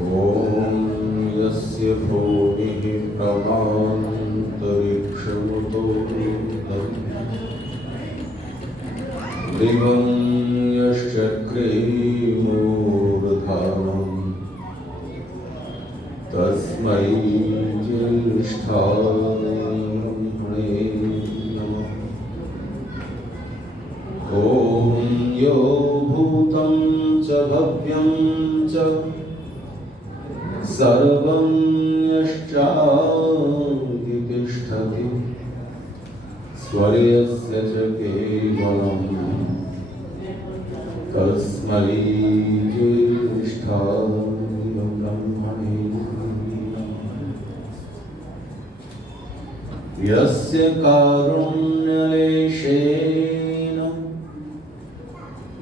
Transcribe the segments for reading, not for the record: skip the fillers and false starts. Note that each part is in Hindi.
ॐ यस्य भूमिः प्रमान्तरिक्षमुतो दिवं यश्चक्रे मूर्धाम् तस्मै ज्येष्ठाय नमः। ॐ यो भूतं च भव्यं च सर्वं यश्चादितिष्ठति स्वर्यस्य च केवलं तस्मै ज्येष्ठाय ब्रह्मणे नमः। यस्य कारुण्यलेशेन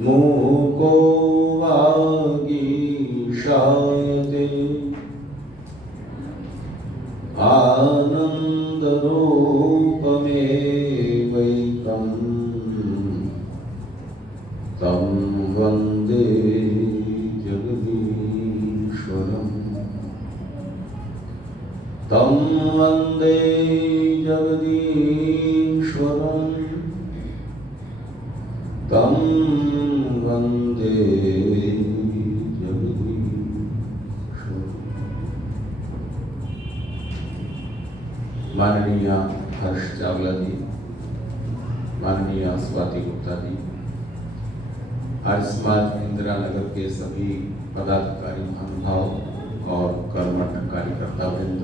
मूको वागीशायते आनन्दरूपमेवैकं तं वन्दे जगदीश्वरम्। तं वन्दे जगदीश्वरम्। तं वन्दे जगदीश्वरम्। माननीय हर्ष चावला जी, माननीय स्वाति गुप्ता जी, आर्य समाज इंदिरा नगर के सभी पदाधिकारी महानुभाव और कर्मठ कार्यकर्ता वृंद,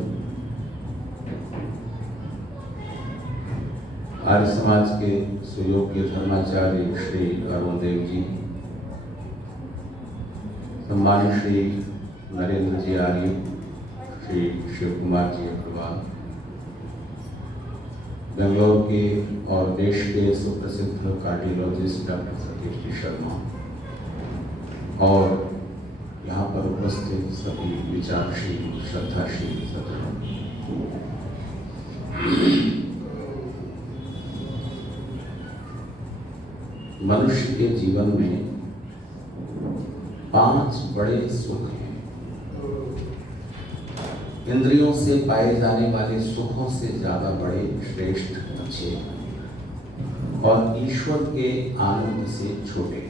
आर्य समाज के सुयोग्य धर्माचार्य श्री अरुण देव जी, सम्मानित श्री नरेंद्र जी आर्य, श्री शिव कुमार जी अग्रवाल, बेंगलोर के और देश के सुप्रसिद्ध कार्डियोलॉजिस्ट डॉक्टर सतीश जी शर्मा और यहाँ पर उपस्थित सभी विचारशील श्रद्धाशील सज्जन, मनुष्य के जीवन में 5 बड़े सुख हैं। इंद्रियों से पाए जाने वाले सुखों से ज्यादा बड़े, श्रेष्ठ, अच्छे और ईश्वर के आनंद से छोटे।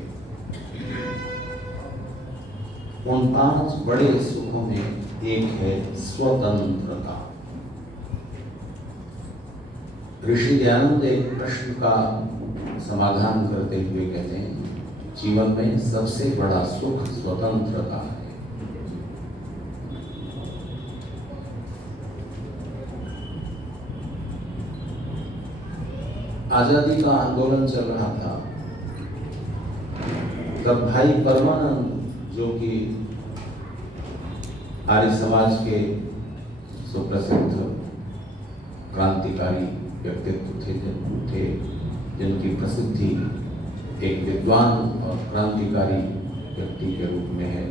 उन 5 बड़े सुखों में एक है स्वतंत्रता। ऋषि दयानंद एक प्रश्न का समाधान करते हुए कहते हैं, जीवन में सबसे बड़ा सुख स्वतंत्रता है। आजादी का आंदोलन चल रहा था, तब भाई परमानंद जो कि आर्य समाज के सुप्रसिद्ध क्रांतिकारी व्यक्तित्व थे, जिनकी प्रसिद्धि एक विद्वान और क्रांतिकारी व्यक्ति के रूप में है,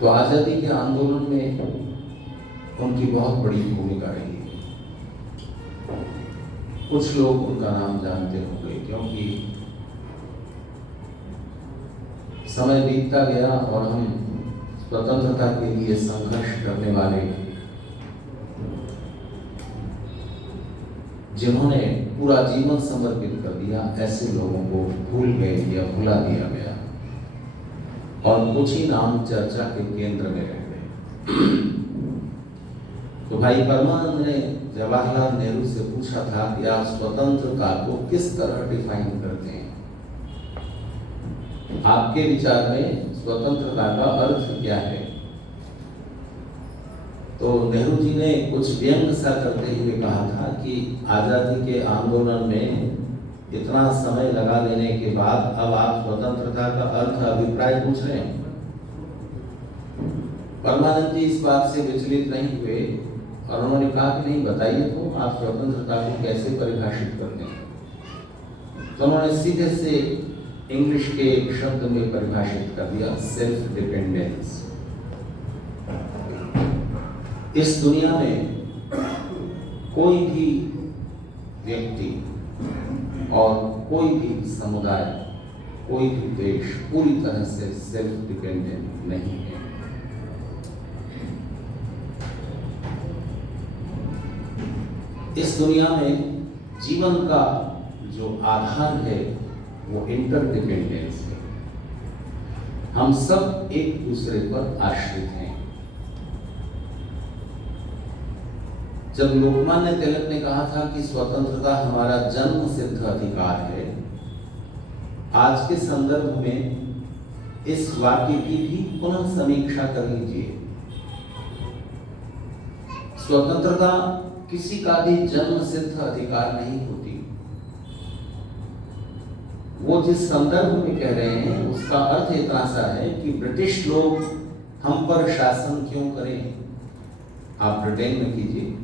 तो आजादी के आंदोलन में उनकी बहुत बड़ी भूमिका रही। कुछ लोग उनका नाम जानते होंगे, क्योंकि समय बीतता गया और हम स्वतंत्रता के लिए संघर्ष करने वाले, जिन्होंने पूरा जीवन समर्पित कर दिया, ऐसे लोगों को भूल गए या भुला दिया गया और कुछ ही नाम चर्चा के केंद्र में रह गए। तो भाई परमानंद ने जवाहरलाल नेहरू से पूछा था कि आप स्वतंत्रता को किस तरह डिफाइन करते हैं, आपके विचार में स्वतंत्रता का अर्थ क्या है। तो नेहरू जी ने कुछ व्यंग सा करते हुए कहा था कि आजादी के आंदोलन में इतना समय लगा देने के बाद अब आप स्वतंत्रता का अर्थ अभिप्राय पूछ रहे हैं। परमानंद जी इस बात से विचलित नहीं हुए और उन्होंने कहा कि नहीं, बताइए तो आप स्वतंत्रता को कैसे परिभाषित करते हैं। तो उन्होंने सीधे से इंग्लिश के एक शब्द में परिभाषित कर दिया, सेल्फ डिपेंडेंस। इस दुनिया में कोई भी व्यक्ति और कोई भी समुदाय कोई भी देश पूरी तरह से सेल्फ डिपेंडेंट नहीं है। इस दुनिया में जीवन का जो आधार है वो इंटरडिपेंडेंस है। हम सब एक दूसरे पर आश्रित हैं। जब लोकमान्य तिलक ने कहा था कि स्वतंत्रता हमारा जन्म सिद्ध अधिकार है, आज के संदर्भ में इस वाक्य की भी पुनः समीक्षा कर लीजिए। स्वतंत्रता किसी का भी जन्म सिद्ध अधिकार नहीं होती। वो जिस संदर्भ में कह रहे हैं उसका अर्थ इतना सा है कि ब्रिटिश लोग हम पर शासन क्यों करें। आप ब्रिटेन में कीजिए।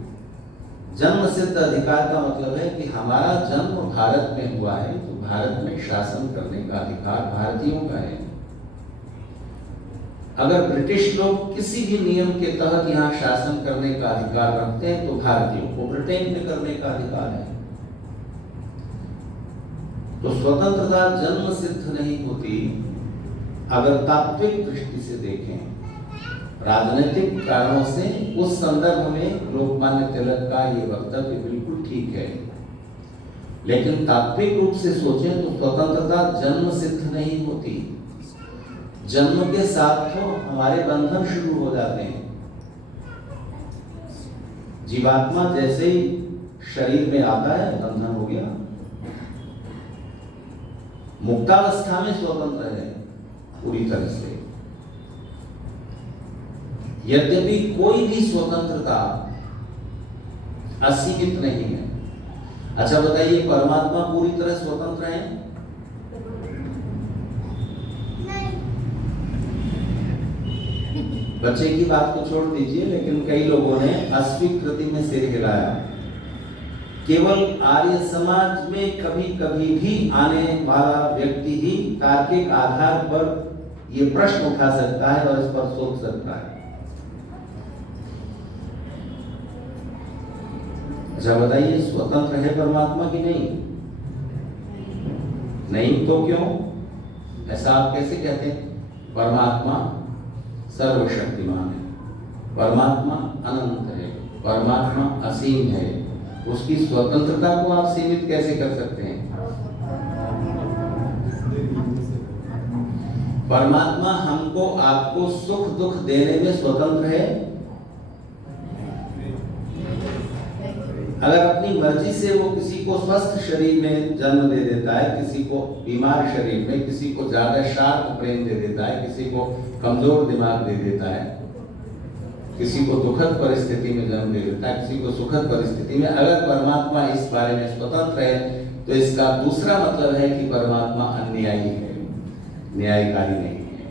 जन्म सिद्ध अधिकार का मतलब है कि हमारा जन्म भारत में हुआ है तो भारत में शासन करने का अधिकार भारतीयों का है। अगर ब्रिटिश लोग किसी भी नियम के तहत यहाँ शासन करने का अधिकार रखते हैं तो भारतीयों को ब्रिटेन में करने का अधिकार है। तो स्वतंत्रता जन्म सिद्ध नहीं होती। अगर तात्विक दृष्टि से देखें, राजनीतिक कारणों से उस संदर्भ में लोकमान्य तिलक का ये वक्तव्य बिल्कुल ठीक है, लेकिन तात्विक रूप से सोचें तो स्वतंत्रता जन्म सिद्ध नहीं होती। जन्म के साथ तो हमारे बंधन शुरू हो जाते हैं। जीवात्मा जैसे ही शरीर में आता है बंधन हो गया। मुक्तावस्था में स्वतंत्र है पूरी तरह से। यद्यपि कोई भी स्वतंत्रता असीमित नहीं है। अच्छा बताइए, परमात्मा पूरी तरह स्वतंत्र है? बच्चे की बात को छोड़ दीजिए, लेकिन कई लोगों ने अस्वीकृति में सिर हिलाया। केवल आर्य समाज में कभी कभी भी आने वाला व्यक्ति ही तार्किक आधार पर यह प्रश्न उठा सकता है और इस पर सोच सकता है। अच्छा बताइए, स्वतंत्र है परमात्मा की नहीं? नहीं तो क्यों? ऐसा आप कैसे कहते हैं? परमात्मा सर्वशक्तिमान है, परमात्मा अनंत है, परमात्मा असीम है। उसकी स्वतंत्रता को आप सीमित कैसे कर सकते हैं? परमात्मा हमको आपको सुख दुख देने में स्वतंत्र है। अगर अपनी मर्जी से वो किसी को स्वस्थ शरीर में जन्म दे देता है, किसी को बीमार शरीर में, किसी को ज्यादा शार्प ब्रेन दे देता है, किसी को कमजोर दिमाग दे देता है, किसी को दुखद परिस्थिति में जन्म दे देता है, किसी को सुखद परिस्थिति में। अगर परमात्मा इस बारे में स्वतंत्र है तो इसका दूसरा मतलब है कि परमात्मा अन्यायी है, न्यायकारी नहीं है।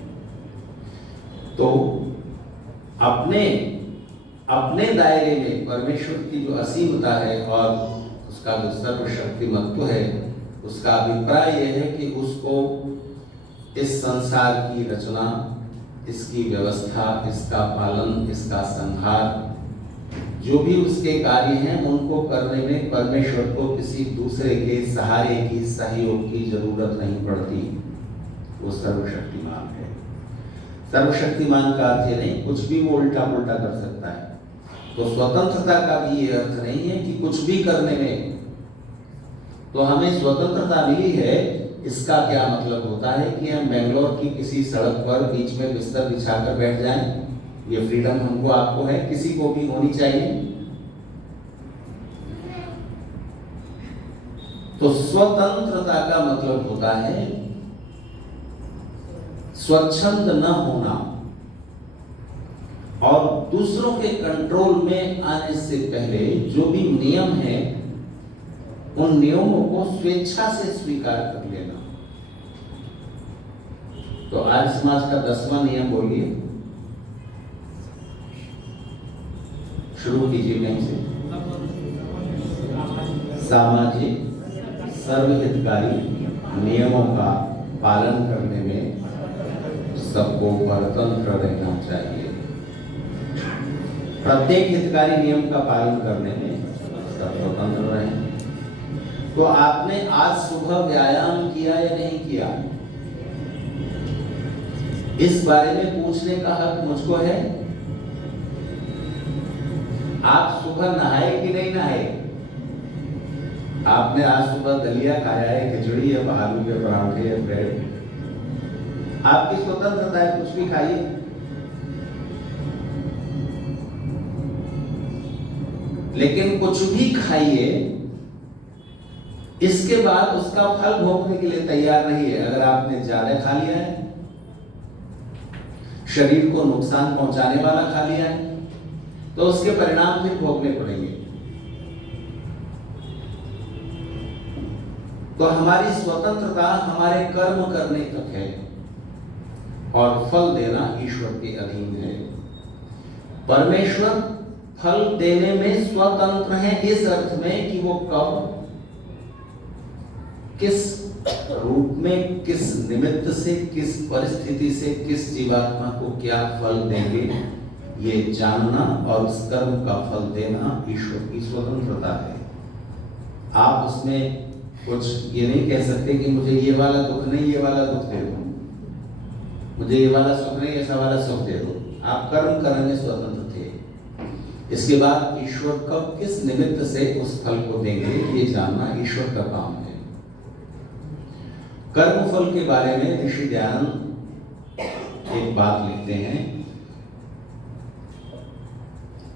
तो अपने दायरे में परमेश्वर की जो असीमता है और उसका जो सर्वशक्तिमत्व है, उसका अभिप्राय यह है कि उसको इस संसार की रचना, इसकी व्यवस्था, इसका पालन, इसका संहार, जो भी उसके कार्य हैं उनको करने में परमेश्वर को किसी दूसरे के सहारे की, सहयोग की जरूरत नहीं पड़ती। वो सर्वशक्तिमान है। सर्वशक्तिमान का अर्थ ये नहीं कुछ भी वो उल्टा पुल्टा कर सकता है। तो स्वतंत्रता का भी ये अर्थ नहीं है कि कुछ भी करने में। तो हमें स्वतंत्रता मिली है, इसका क्या मतलब होता है कि हम बेंगलोर की किसी सड़क पर बीच में बिस्तर बिछाकर बैठ जाएं? ये फ्रीडम हमको आपको है, किसी को भी होनी चाहिए। तो स्वतंत्रता का मतलब होता है स्वच्छंद न होना और दूसरों के कंट्रोल में आने से पहले जो भी नियम है उन नियमों को स्वेच्छा से स्वीकार कर लेना। तो आज समाज का 10वां नियम बोलिए, शुरू कीजिए कहीं से। सामाजिक सर्वहितकारी नियमों का पालन करने में सबको परतंत्र रहना चाहिए। प्रत्येक हितकारी नियम का पालन करने में सब स्वतंत्र रहें। तो आपने आज सुबह व्यायाम किया या नहीं किया? इस बारे में पूछने का हक मुझको है। आप सुबह नहाए कि नहीं नहाए? आपने आज सुबह दलिया खाया है, खिचड़ी है, आलू के पराठे है, ब्रेड, आपकी स्वतंत्रता है, कुछ भी खाइए। लेकिन कुछ भी खाइए, इसके बाद उसका फल भोगने के लिए तैयार नहीं है। अगर आपने ज्यादा खा लिया है, शरीर को नुकसान पहुंचाने वाला खा लिया है, तो उसके परिणाम फिर भोगने पड़ेंगे। तो हमारी स्वतंत्रता हमारे कर्म करने तक है और फल देना ईश्वर के अधीन है। परमेश्वर फल देने में स्वतंत्र है, इस अर्थ में कि वो कब, किस रूप में, किस निमित्त से, किस परिस्थिति से, किस जीवात्मा को क्या फल देंगे, ये जानना और उस कर्म का फल देना ईश्वर की स्वतंत्रता है। आप उसमें कुछ ये नहीं कह सकते कि मुझे ये वाला दुख नहीं, ये वाला दुख दे दो, मुझे ये वाला सुख नहीं, ऐसा वाला सुख दे दो। आप कर्म करने में स्वतंत्र थे। इसके बाद ईश्वर कब किस निमित्त से उस फल को देंगे, ये जानना ईश्वर का काम है। कर्म फल के बारे में ऋषि दयानंद एक बात लिखते हैं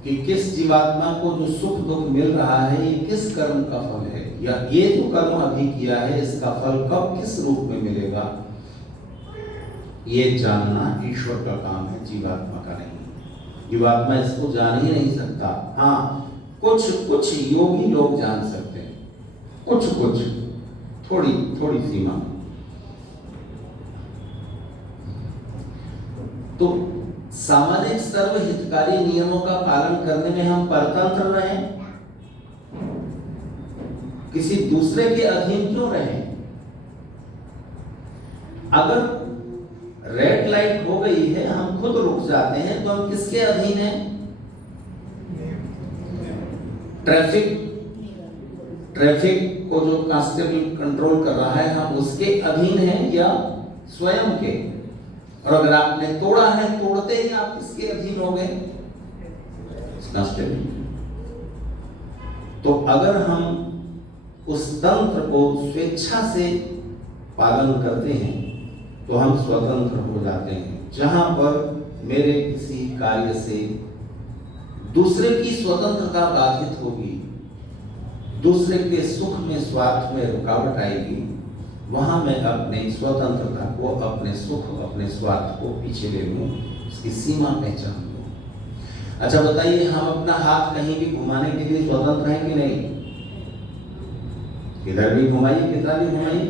कि किस जीवात्मा को जो सुख दुख मिल रहा है, ये किस कर्म का फल है, या ये जो कर्म अभी किया है इसका फल कब किस रूप में मिलेगा, ये जानना ईश्वर का काम है, जीवात्मा का नहीं। जीवात्मा इसको जान ही नहीं सकता। हाँ, कुछ कुछ योगी लोग जान सकते हैं, कुछ कुछ, थोड़ी थोड़ी सीमा। तो सामाजिक सर्वहितकारी नियमों का पालन करने में हम परतंत्र रहें, किसी दूसरे के अधीन क्यों रहें? अगर रेड लाइट हो गई है, हम खुद रुक जाते हैं, तो हम किसके अधीन हैं? ट्रैफिक को जो कांस्टेबल कंट्रोल कर रहा है, हम उसके अधीन हैं या स्वयं के? और अगर आपने तोड़ा है, तोड़ते ही आप किसके अधीन हो गए? कांस्टेबल। तो अगर हम उस तंत्र को स्वेच्छा से पालन करते हैं तो हम स्वतंत्र हो जाते हैं। जहां पर मेरे किसी कार्य से दूसरे की स्वतंत्रता बाधित होगी, दूसरे के सुख में, स्वार्थ में रुकावट आएगी, वहां मैं अपनी स्वतंत्रता को, अपने सुख, अपने स्वार्थ को पीछे ले लूं, उसकी सीमा पहचान लूं। अच्छा बताइए, हम अपना हाथ कहीं भी घुमाने के लिए स्वतंत्र हैं कि नहीं? किधर भी घुमाइए, कितना भी घुमाइए,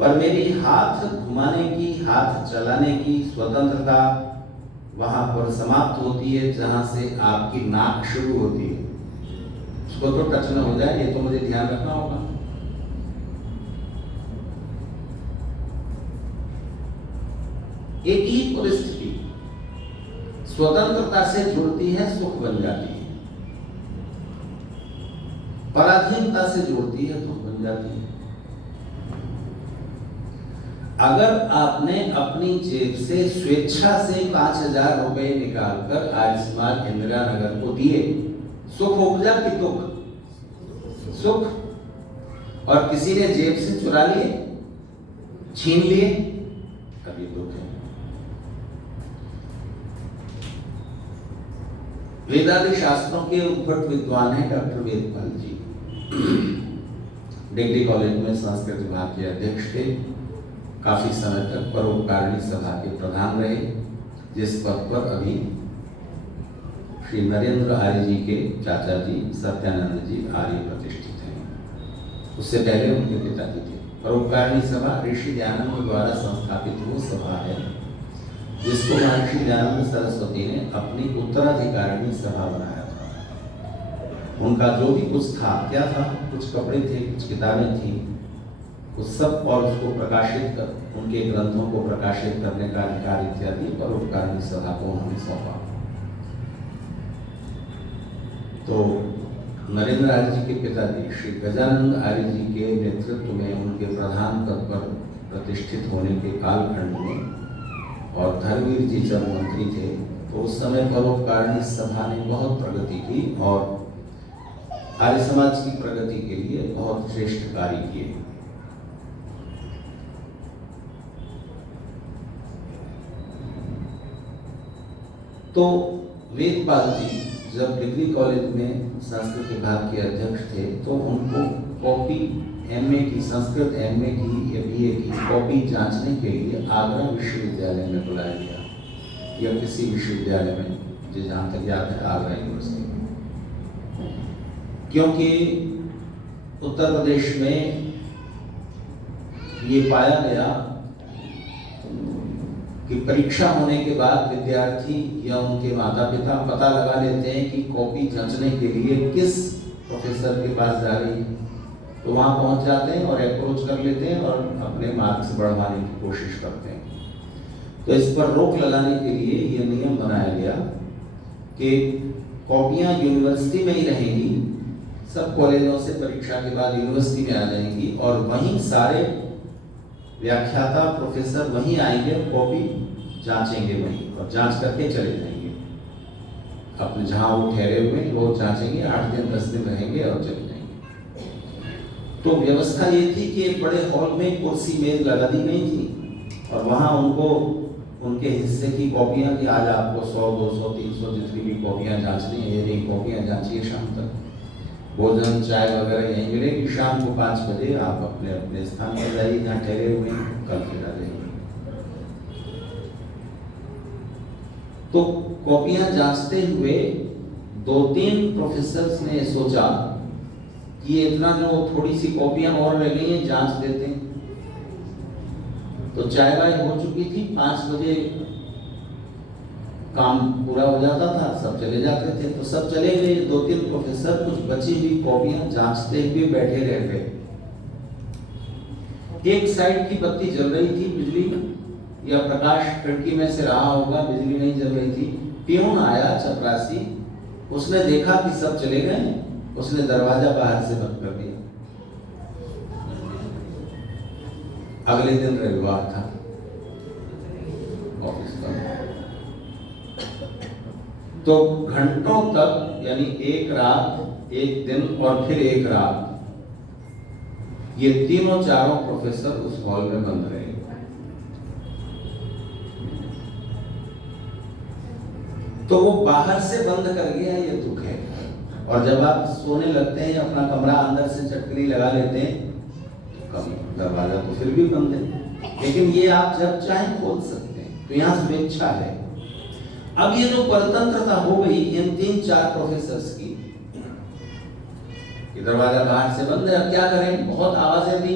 पर मेरी हाथ घुमाने की, हाथ चलाने की स्वतंत्रता वहां पर समाप्त होती है जहां से आपकी नाक शुरू होती है। उसको तो टच न हो जाए, ये तो मुझे ध्यान रखना होगा। एक ही परिस्थिति स्वतंत्रता से जुड़ती है, सुख बन जाती है, पराधीनता से जुड़ती है, दुख बन जाती है। अगर आपने अपनी जेब से स्वेच्छा से 5,000 रुपए निकालकर आयुष्मान इंदिरा नगर को दिए, सुख उपजा कि दुख? सुख। और किसी ने जेब से चुरा लिए, छीन लिए, कभी दुख है। वेदांत शास्त्रों के उद्भट विद्वान हैं डॉक्टर वेदपाल जी। डिग्री कॉलेज में संस्कृत विभाग के अध्यक्ष थे, काफी समय तक परोपकारिणी सभा के प्रधान रहे, जिस पद पर अभी श्री नरेंद्र आर्य जी के चाचा जी सत्यानंद जी आर्य प्रतिष्ठित हैं। उससे पहले उनके पिताजी थे। परोपकारिणी सभा ऋषि दयानंद द्वारा संस्थापित वो सभा है जिसको महर्षि दयानंद सरस्वती ने अपनी उत्तराधिकारिणी सभा बनाया था। उनका जो भी कुछ था, क्या था, कुछ कपड़े थे, कुछ किताबें थी, उस सब और उसको प्रकाशित कर, उनके ग्रंथों को प्रकाशित करने का अधिकार इत्यादि परोपकारिणी सभा को उन्होंने सौंपा। तो नरेंद्र आर्य जी के पिताजी श्री गजानंद आर्य जी के नेतृत्व में उनके प्रधान पद पर प्रतिष्ठित होने के कालखंड में और धर्मवीर जी जब मंत्री थे तो उस समय परोपकारिणी सभा ने बहुत प्रगति की और आर्य समाज की प्रगति के लिए बहुत श्रेष्ठ कार्य किए। तो वेदपाल जी जब डिग्री कॉलेज में संस्कृत विभाग के अध्यक्ष थे तो उनको कॉपी एमए की, संस्कृत एमए की या बीए की कॉपी जांचने के लिए आगरा विश्वविद्यालय में बुलाया गया, या किसी विश्वविद्यालय में, मुझे जहाँ तक याद है आगरा यूनिवर्सिटी में, क्योंकि उत्तर प्रदेश में ये पाया गया कि परीक्षा होने के बाद विद्यार्थी या उनके माता पिता पता लगा लेते हैं कि कॉपी जांचने के लिए किस प्रोफेसर के पास जा रही है, तो वहां पहुंच जाते हैं और अप्रोच कर लेते हैं और अपने मार्क्स बढ़वाने की कोशिश करते हैं। तो इस पर रोक लगाने के लिए यह नियम बनाया गया कि कॉपियां यूनिवर्सिटी में ही रहेंगी, सब कॉलेजों से परीक्षा के बाद यूनिवर्सिटी में आ जाएंगी और वहीं सारे व्याख्याता प्रोफेसर वहीं आएंगे, कॉपी जांचेंगे वहीं और जांच करके चले जाएंगे अपने जहां वो ठहरे हुए, वो जांचेंगे, 8 दिन 10 दिन रहेंगे और चले जाएंगे। तो व्यवस्था ये थी कि एक बड़े हॉल में कुर्सी मेज लगा दी गई थी और वहां उनको उनके हिस्से की कॉपियां कि आज आपको 100 200 300 जितनी भी कॉपियां जांचनी है, ये कॉपियां जांचिए शाम तक, भोजन चाय वगैरह यहीं मिलेगी, शाम को 5 बजे आप अपने अपने स्थान पर जाइए जहाँ ठहरे हुए हैं, कल फिर आ जाइए। तो कॉपियां जांचते हुए 2-3 प्रोफेसर्स ने सोचा कि ये इतना जो थोड़ी सी कॉपियां और रह गई हैं, जांच देते हैं। तो चाय वाय हो चुकी थी, 5 बजे काम पूरा हो जाता था, सब चले जाते थे, तो सब चले गए। 2-3 प्रोफेसर कुछ बची हुई कॉपियां जांचते हुए बैठे रह गए। एक साइड की बत्ती जल रही थी, बिजली या प्रकाश खिड़की में से रहा होगा, बिजली नहीं जल रही थी। पियून आया चपरासी, उसने देखा कि सब चले गए, उसने दरवाजा बाहर से बंद कर दिया। अगले दिन रविवार था, ऑफिस का, तो घंटों तक, यानी एक रात, एक दिन और फिर एक रात, ये तीनों चारों प्रोफेसर उस हॉल में बंद रहे। तो वो बाहर से बंद कर गया, ये दुख है। और जब आप सोने लगते हैं, अपना कमरा अंदर से चटकनी लगा लेते हैं, दरवाजा तो फिर भी बंद है, लेकिन ये आप जब चाहें खोल सकते हैं, तो यहाँ स्वेच्छा है। अब ये जो परतंत्रता हो गई इन 3-4 प्रोफेसर्स की, दरवाजा बाहर से बंद है, अब क्या करें? बहुत आवाजें दी,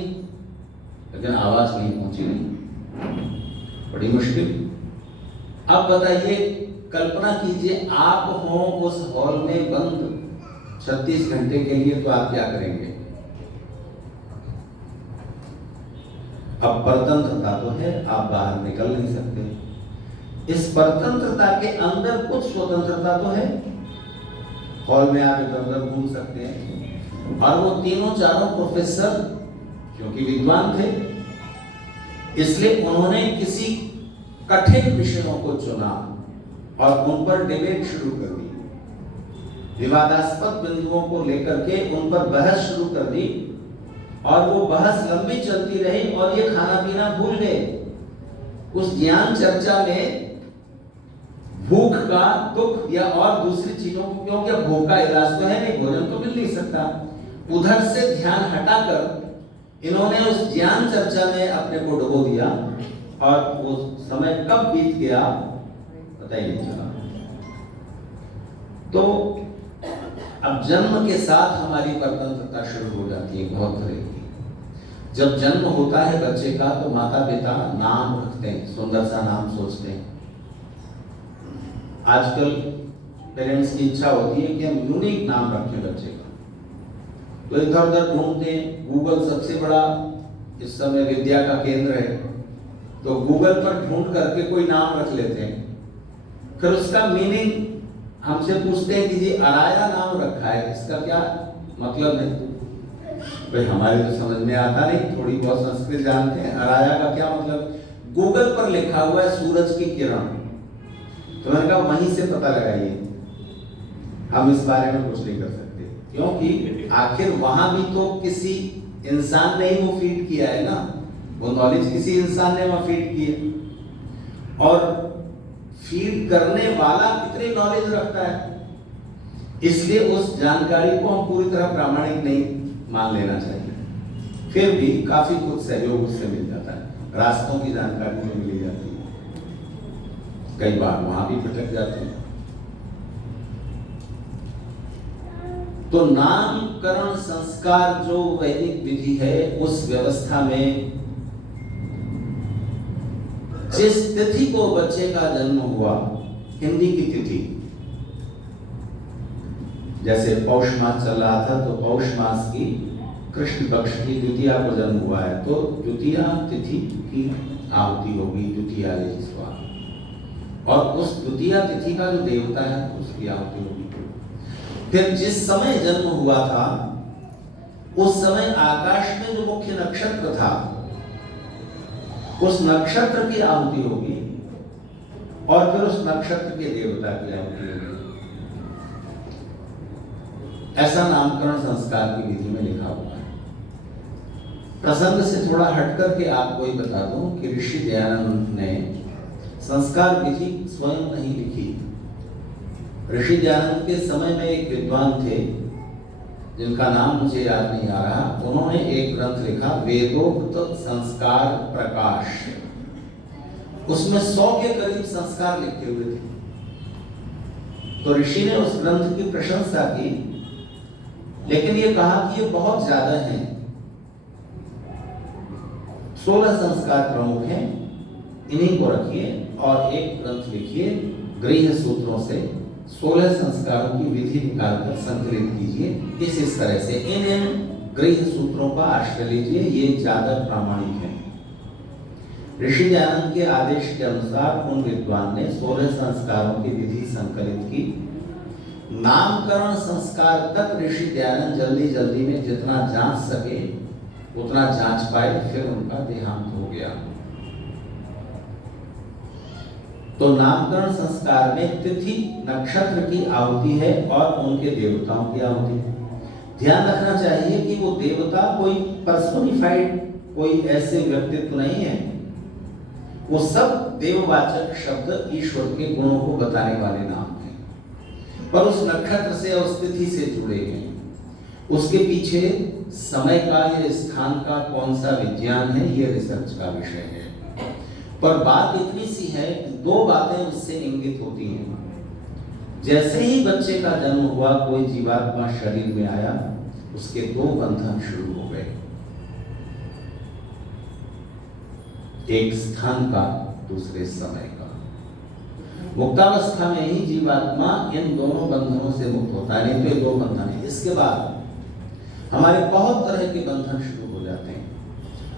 लेकिन आवाज नहीं पहुंची, नहीं, बड़ी मुश्किल। अब बताइए, कल्पना कीजिए आप हो उस हॉल में बंद 36 घंटे के लिए, तो आप क्या करेंगे? अब परतंत्रता तो है, आप बाहर निकल नहीं सकते। इस परतंत्रता के अंदर कुछ स्वतंत्रता तो है, हॉल में आप इधर उधर घूम सकते हैं। और वो तीनों चारों प्रोफेसर क्योंकि विद्वान थे, इसलिए उन्होंने किसी कठिन विषयों को चुना और उन पर डिबेट शुरू कर दी, विवादास्पद बिंदुओं को लेकर के उन पर बहस शुरू कर दी, और वो बहस लंबी चलती रही और ये खाना पीना भूल गए। उस ज्ञान चर्चा में भूख का दुख या और दूसरी चीजों को, क्योंकि भूख का इलाज तो है नहीं, भोजन तो मिल नहीं सकता, उधर से ध्यान हटाकर इन्होंने उस ज्ञान चर्चा में अपने को डुबो दिया, और वो समय कब बीत गया पता ही नहीं चला। तो अब जन्म के साथ हमारी परतंत्रता शुरू हो जाती है बहुत तरह की। जब जन्म होता है बच्चे का, तो माता पिता नाम रखते हैं, सुंदर सा नाम सोचते हैं। आजकल पेरेंट्स की इच्छा होती है कि हम यूनिक नाम रखें बच्चे का, तो इधर उधर ढूंढते हैं। गूगल सबसे बड़ा इस समय विद्या का केंद्र है, तो गूगल पर ढूंढ करके कोई नाम रख लेते हैं, फिर उसका मीनिंग हमसे पूछते हैं कि जी अराया नाम रखा है, इसका क्या मतलब है? भाई हमारे तो समझ में आता नहीं, थोड़ी बहुत संस्कृत जानते हैं, अराया का क्या मतलब? गूगल पर लिखा हुआ है सूरज की किरण, तो मैंने कहा वहीं से पता लगाइए, हम इस बारे में कुछ नहीं कर सकते, क्योंकि आखिर वहां भी तो किसी इंसान ने ही वो फीड किया है ना, वो नॉलेज किसी इंसान ने वहां फीड की है, और फीड करने वाला कितनी नॉलेज रखता है, इसलिए उस जानकारी को हम पूरी तरह प्रामाणिक नहीं मान लेना चाहिए। फिर भी काफी कुछ सहयोग उससे मिल जाता है, रास्तों की जानकारी भी मिल जाती है, कई बार वहां भी भटक जाते हैं। तो नामकरण संस्कार जो वैदिक विधि है, उस व्यवस्था में जिस तिथि को बच्चे का जन्म हुआ, हिंदी की तिथि, जैसे पौष मास चल रहा था तो पौष मास की कृष्ण पक्ष की द्वितीया को जन्म हुआ है, तो द्वितीया तिथि की आहुति होगी, द्वितीया जिसवा, और उस द्वितीया तिथि का जो देवता है उसकी आहुति होगी। फिर जिस समय जन्म हुआ था उस समय आकाश में जो मुख्य नक्षत्र था उस नक्षत्र की आहुति होगी, और फिर उस नक्षत्र के देवता की आहुति होगी। ऐसा नामकरण संस्कार की विधि में लिखा हुआ है। प्रसंग से थोड़ा हटकर के आपको ही बता दूं कि ऋषि दयानंद ने संस्कार विधि स्वयं नहीं लिखी। ऋषि दयानंद के समय में एक विद्वान थे जिनका नाम मुझे याद नहीं आ रहा, उन्होंने एक ग्रंथ लिखा वेदोक्त संस्कार प्रकाश, उसमें 100 के करीब संस्कार लिखे हुए थे। तो ऋषि ने उस ग्रंथ की प्रशंसा की, लेकिन ये कहा कि ये बहुत ज्यादा हैं, 16 संस्कार प्रमुख हैं, इन्हीं को रखिए और एक ग्रंथ लिखिए, गृह सूत्रों से 16 संस्कारों की विधि निकालकर संकलित कीजिए, इस तरह से इन गृह सूत्रों का आश्रय लीजिए, ये ज्यादा प्रामाणिक है। ऋषि दयानंद के आदेश के अनुसार उन विद्वान ने 16 संस्कारों की विधि संकलित की। नामकरण संस्कार तक ऋषि दयानंद जल्दी जल्दी में जितना जांच सके उतना जांच पाए, फिर उनका देहांत हो गया। तो नामकरण संस्कार में तिथि नक्षत्र की आहुति है और उनके देवताओं की आहुति। ध्यान रखना चाहिए कि वो देवता कोई पर्सोनिफाइड, कोई ऐसे व्यक्तित्व नहीं है, वो सब देववाचक शब्द ईश्वर के गुणों को बताने वाले नाम हैं, पर उस नक्षत्र से और उस तिथि से जुड़े हैं। उसके पीछे समय का या स्थान का कौन सा विज्ञान है, ये रिसर्च का विषय है। पर बात इतनी सी है कि 2 बातें उससे इंगित होती हैं। जैसे ही बच्चे का जन्म हुआ, कोई जीवात्मा शरीर में आया, उसके 2 बंधन शुरू हो गए, एक स्थान का, दूसरे समय का। मुक्तावस्था में ही जीवात्मा इन दोनों बंधनों से मुक्त होता है, नहीं तो ये 2 बंधन है। इसके बाद हमारे बहुत तरह के बंधन शुरू हो जाते हैं,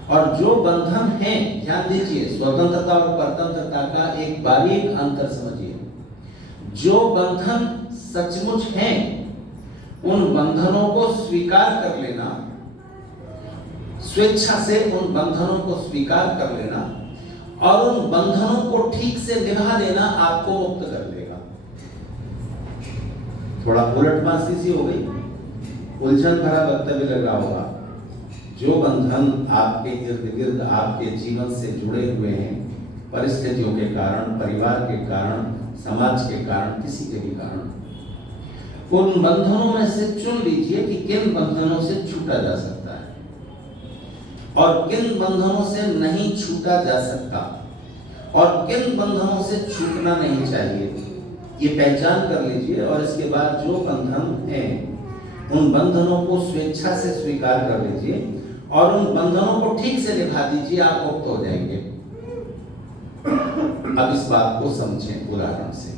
और जो बंधन हैं, ध्यान दीजिए, स्वतंत्रता और परतंत्रता का एक बारीक अंतर समझिए। जो बंधन सचमुच हैं, उन बंधनों को स्वीकार कर लेना, स्वेच्छा से उन बंधनों को स्वीकार कर लेना और उन बंधनों को ठीक से निभा देना आपको मुक्त कर देगा। थोड़ा उलटबाजी सी हो गई, उलझन भरा वक्तव्य लग रहा होगा। जो बंधन आपके इर्द गिर्द आपके जीवन से जुड़े हुए हैं, परिस्थितियों के कारण, परिवार के कारण, समाज के कारण, किसी के भी कारण, उन बंधनों में से चुन लीजिए कि किन बंधनों से छूटा जा सकता है और किन बंधनों से नहीं छूटा जा सकता और किन बंधनों से छूटना नहीं चाहिए। ये पहचान कर लीजिए और इसके बाद जो बंधन हैं, उन बंधनों को स्वेच्छा से स्वीकार कर लीजिए और उन बंधनों को ठीक से निभा दीजिए, आप मुक्त हो जाएंगे। अब इस बात को समझें उदाहरण से।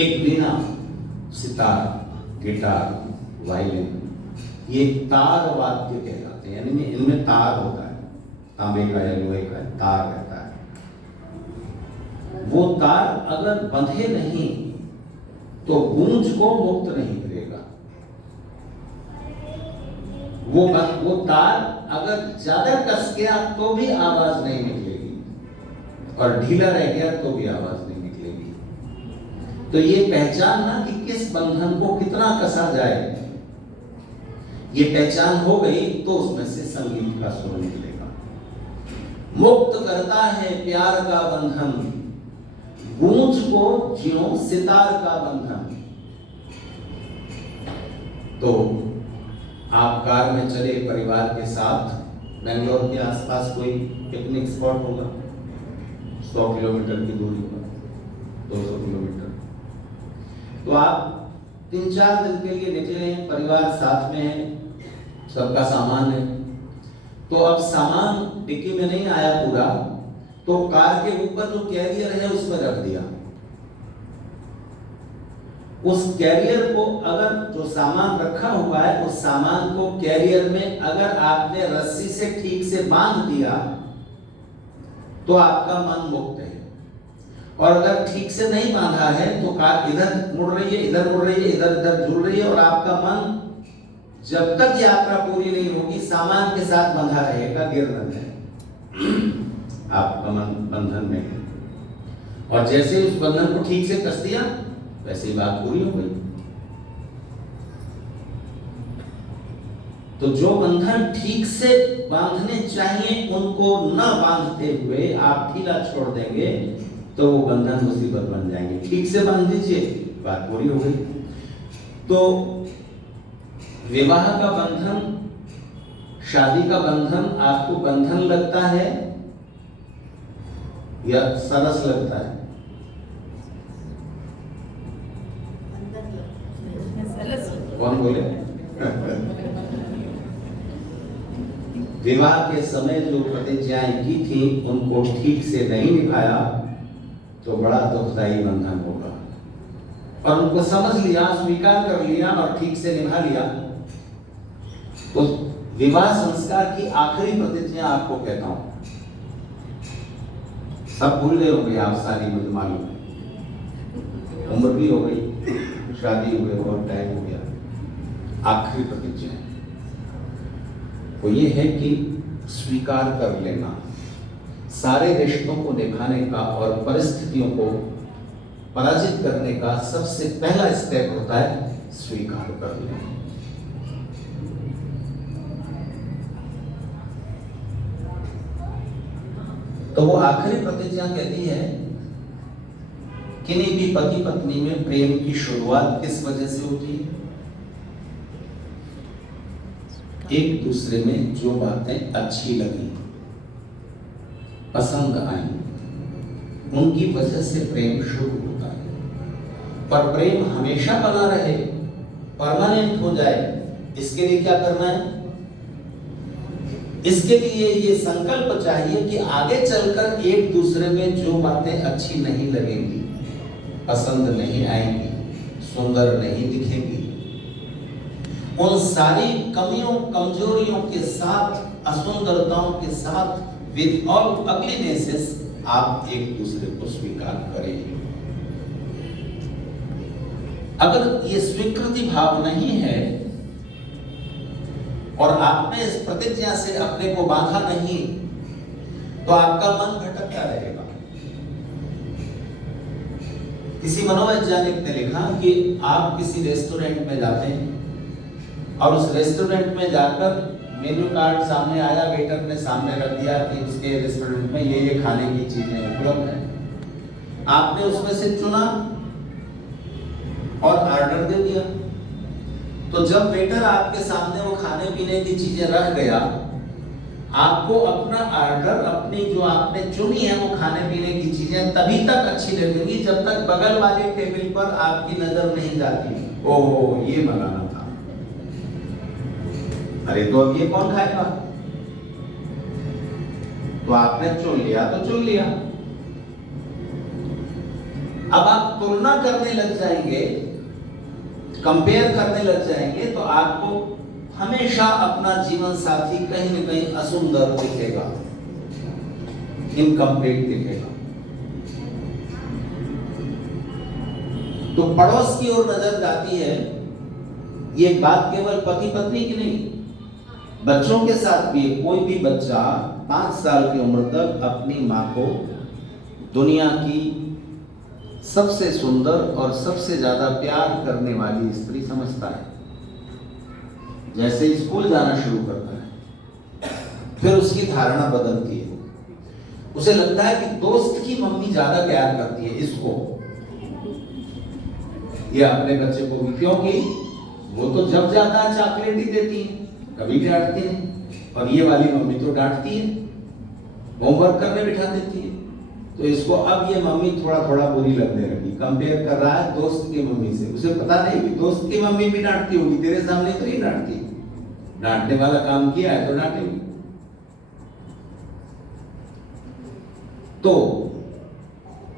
एक वीणा, सितार, गिटार, वायलिन, ये तार वाद्य कहलाते हैं, यानी इनमें तार होता है, तांबे का या लोहे का तार रहता है। वो तार अगर बंधे नहीं तो गूंज को मुक्त नहीं करेगा। वो तार अगर ज्यादा कस गया तो भी आवाज नहीं निकलेगी, और ढीला रह गया तो भी आवाज नहीं निकलेगी। तो ये पहचानना कि किस बंधन को कितना कसा जाए, ये पहचान हो गई तो उसमें से संगीत का स्वर निकलेगा। मुक्त करता है प्यार का बंधन, गूंज को ज्यों सितार का बंधन। तो आप कार में चले परिवार के साथ, बेंगलोर के आसपास कोई पिकनिक स्पॉट होगा, 100 किलोमीटर की दूरी पर, 200 किलोमीटर, तो आप 3-4 दिन के लिए निकले हैं, परिवार साथ में है, सबका सामान है। तो अब सामान डिक्की में नहीं आया पूरा, तो कार के ऊपर जो कैरियर है उसमें रख दिया। उस कैरियर को, अगर जो सामान रखा हुआ है उस सामान को कैरियर में अगर आपने रस्सी से ठीक से बांध दिया तो आपका मन मुक्त है। और अगर ठीक से नहीं बांधा है तो कार इधर मुड़ रही है, इधर मुड़ रही है, इधर इधर झूल रही है, और आपका मन जब तक यात्रा पूरी नहीं होगी सामान के साथ बंधा रहेगा, गिर न जाए। आपका मन बंधन में है, और जैसे उस बंधन को ठीक से कस दिया वैसे ही बात पूरी हो गई। तो जो बंधन ठीक से बांधने चाहिए उनको न बांधते हुए आप ढीला छोड़ देंगे तो वो बंधन मुसीबत बन जाएंगे। ठीक से बांध दीजिए, बात पूरी हो गई। तो विवाह का बंधन, शादी का बंधन आपको बंधन लगता है या सरस लगता है? कौन बोले? विवाह के समय जो प्रतिज्ञाएं की थी उनको ठीक से नहीं निभाया तो बड़ा दुखदायी बंधन होगा, और उनको समझ लिया, स्वीकार कर लिया और ठीक से निभा लिया तो विवाह संस्कार की आखिरी प्रतिज्ञा आपको कहता हूं, सब भूल गए होंगे आप सारी, मुझे मालूम है, उम्र भी हो गई, शादी हुए बहुत टाइम हो गया। आखिरी प्रतिज्ञा वो ये है कि स्वीकार कर लेना, सारे रिश्तों को निभाने का और परिस्थितियों को पराजित करने का सबसे पहला स्टेप होता है स्वीकार कर लेना। तो वो आखिरी प्रतिज्ञा कहती है, किन्हीं भी पति पत्नी में प्रेम की शुरुआत किस वजह से होती है? एक दूसरे में जो बातें अच्छी लगी, पसंद आई, उनकी वजह से प्रेम शुरू होता है। पर प्रेम हमेशा बना रहे, परमानेंट हो जाए, इसके लिए क्या करना है? इसके लिए ये संकल्प चाहिए कि आगे चलकर एक दूसरे में जो बातें अच्छी नहीं लगेंगी, पसंद नहीं आएंगी, सुंदर नहीं दिखेंगी, उन सारी कमियों कमजोरियों के साथ, असुंदरताओं के साथ, विद ऑल अगलीनेसेस, आप एक दूसरे को स्वीकार करें। अगर ये स्वीकृति भाव नहीं है और आपने इस प्रतिज्ञा से अपने को बांधा नहीं, तो आपका मन भटकता रहेगा। किसी मनोवैज्ञानिक ने लिखा कि आप किसी रेस्टोरेंट में जाते हैं और उस रेस्टोरेंट में जाकर मेन्यू कार्ड सामने आया, वेटर ने सामने रख दिया कि उसके रेस्टोरेंट में ये खाने की चीजें उपलब्ध हैं। आपने उसमें से चुना और ऑर्डर दे दिया। तो जब वेटर आपके सामने वो खाने पीने की चीजें रख गया, आपको अपना ऑर्डर, अपनी जो आपने चुनी है वो खाने पीने की चीजें तभी तक अच्छी लगेंगी जब तक बगल वाले टेबल पर आपकी नजर नहीं जाती, ओह ये बनाना था, अरे तो अब ये कौन खाएगा? तो आपने चुन लिया तो चुन लिया। अब आप तुलना करने लग जाएंगे, कंपेयर करने लग जाएंगे, तो आपको हमेशा अपना जीवन साथी कहीं न कहीं असुंदर दिखेगा, इनकम्प्लीट दिखेगा। तो पड़ोस की ओर नजर जाती है। ये बात केवल पति पत्नी की नहीं, बच्चों के साथ भी कोई भी बच्चा 5 साल की उम्र तक अपनी माँ को दुनिया की सबसे सुंदर और सबसे ज्यादा प्यार करने वाली स्त्री समझता है। जैसे स्कूल जाना शुरू करता है फिर उसकी धारणा बदलती है, उसे लगता है कि दोस्त की मम्मी ज्यादा प्यार करती है इसको, ये अपने बच्चे को भी, क्योंकि वो तो जब जाता है चॉकलेट ही देती है, कभी डांटती नहीं, और ये वाली मम्मी तो डांटती है, होमवर्क करने बिठा देती है। तो इसको अब ये मम्मी थोड़ा थोड़ा बुरी लगने लगी, कंपेयर कर रहा है दोस्त की मम्मी से। उसे पता नहीं कि दोस्त की मम्मी भी डांटती होगी, तेरे सामने तो नहीं डांटती, डांटने वाला काम किया है तो डांटेगी। तो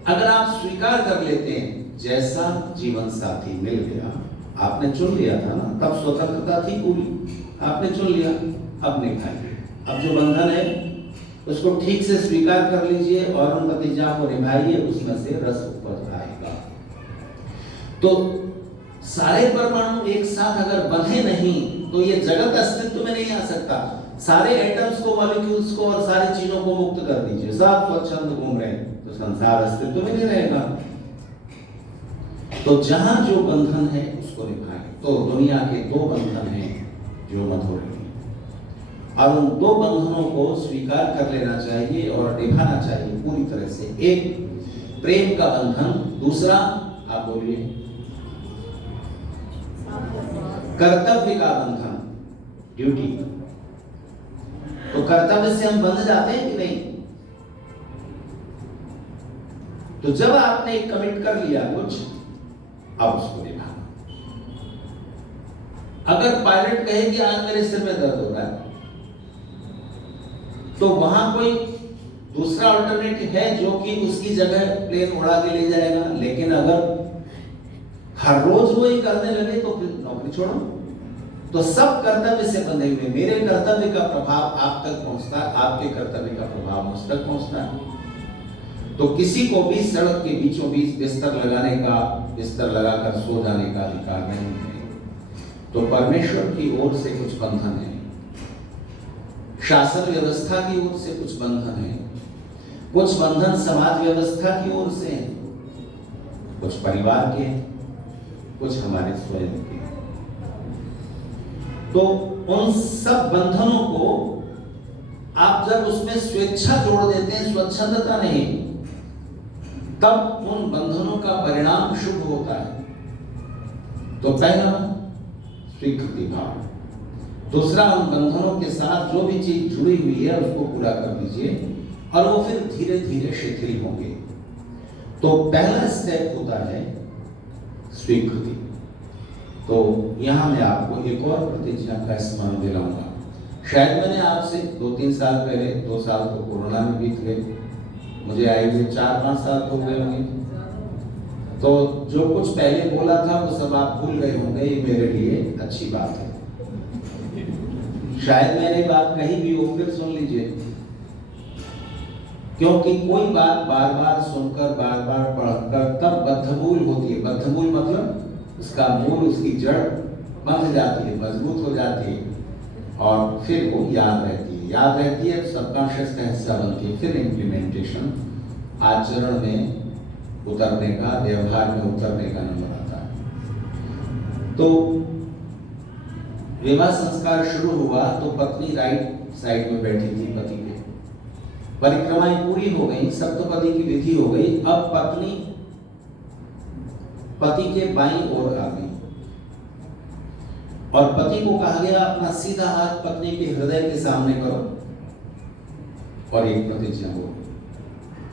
अगर आप स्वीकार कर लेते हैं जैसा जीवन साथी मिल गया, आपने चुन लिया था ना, तब स्वतंत्रता थी पूरी, आपने चुन लिया, अब निभाइए। अब जो बंधन है उसको ठीक से स्वीकार कर लीजिए और उन प्रतिज्ञा को निभाइए, उसमें से रस ऊपर आएगा। तो सारे परमाणु एक साथ अगर बंधे नहीं तो ये जगत अस्तित्व में नहीं आ सकता। सारे एटम्स को, मॉलिक्यूल्स को और सारी चीजों को मुक्त कर दीजिए, सब स्वच्छंद घूम रहे हैं, तो संसार अस्तित्व में नहीं रहेगा। तो जहां जो बंधन है उसको निभाएं। तो दुनिया के 2 बंधन हैं जो मधुर हैं, और उन 2 बंधनों को स्वीकार कर लेना चाहिए और निभाना चाहिए पूरी तरह से। एक प्रेम का बंधन, दूसरा आप बोलिए कर्तव्य का बंधन, ड्यूटी। तो कर्तव्य से हम बंध जाते हैं कि नहीं? तो जब आपने एक कमिट कर लिया कुछ, अब उसको निभाना। अगर पायलट कहे कि आज मेरे सिर में दर्द हो रहा है, तो वहां कोई दूसरा अल्टरनेटिव है जो कि उसकी जगह प्लेन उड़ा के ले जाएगा। लेकिन अगर हर रोज वो ही करने लगे तो फिर नौकरी छोड़ो। तो सब कर्तव्य से बंधे हुए, मेरे कर्तव्य का प्रभाव आप तक पहुंचता है, आपके कर्तव्य का प्रभाव मुझ तक पहुंचता है। तो किसी को भी सड़क के बीचों बीच बिस्तर लगाने का, बिस्तर लगाकर सो जाने का अधिकार नहीं है। तो परमेश्वर की ओर से कुछ बंधन है, शासन व्यवस्था की ओर से कुछ बंधन है, कुछ बंधन समाज व्यवस्था की ओर से हैं, कुछ परिवार के, कुछ हमारे स्वयं के। तो उन सब बंधनों को आप जब उसमें स्वेच्छा जोड़ देते हैं, स्वच्छंदता नहीं, तब उन बंधनों का परिणाम शुभ होता है। तो पहला स्वीकृति भाव, दूसरा उन बंधनों के साथ जो भी चीज जुड़ी हुई है उसको पूरा कर दीजिए और वो फिर धीरे धीरे शिथिल होंगे। तो पहला स्टेप होता है स्वीकृति। तो यहां मैं आपको एक और प्रतिज्ञा का स्मरण दिलाऊंगा। शायद मैंने आपसे 2-3 साल पहले, 2 साल तो कोरोना में बीत गए, मुझे आए हुए 4-5 साल हो गए होंगे, तो जो कुछ पहले बोला था वो सब आप भूल गए होंगे। ये मेरे लिए अच्छी बात है। शायद मैंने बात कही भी हो, फिर सुन लीजिए, क्योंकि कोई बात बार बार सुनकर, बार बार पढ़कर तब बद्धमूल होती है। बद्धमूल मतलब उसका मूल, उसकी जड़ बंध जाती है, मजबूत हो जाती है, और फिर वो याद रहती है। याद रहती है, सबकॉन्शियस का हिस्सा बनती है। फिर इम्प्लीमेंटेशन, आचरण में उतरने का, व्यवहार में उतरने का नंबर आता है। तो विवाह संस्कार शुरू हुआ तो पत्नी राइट साइड में बैठी थी पति के, परिक्रमाएं पूरी हो गई, सप्तपदी की विधि हो गई। अब पत्नी पति के बाईं ओर आ गई और पति को कहा गया अपना सीधा हाथ पत्नी के हृदय के सामने करो और एक प्रतिज्ञा हो।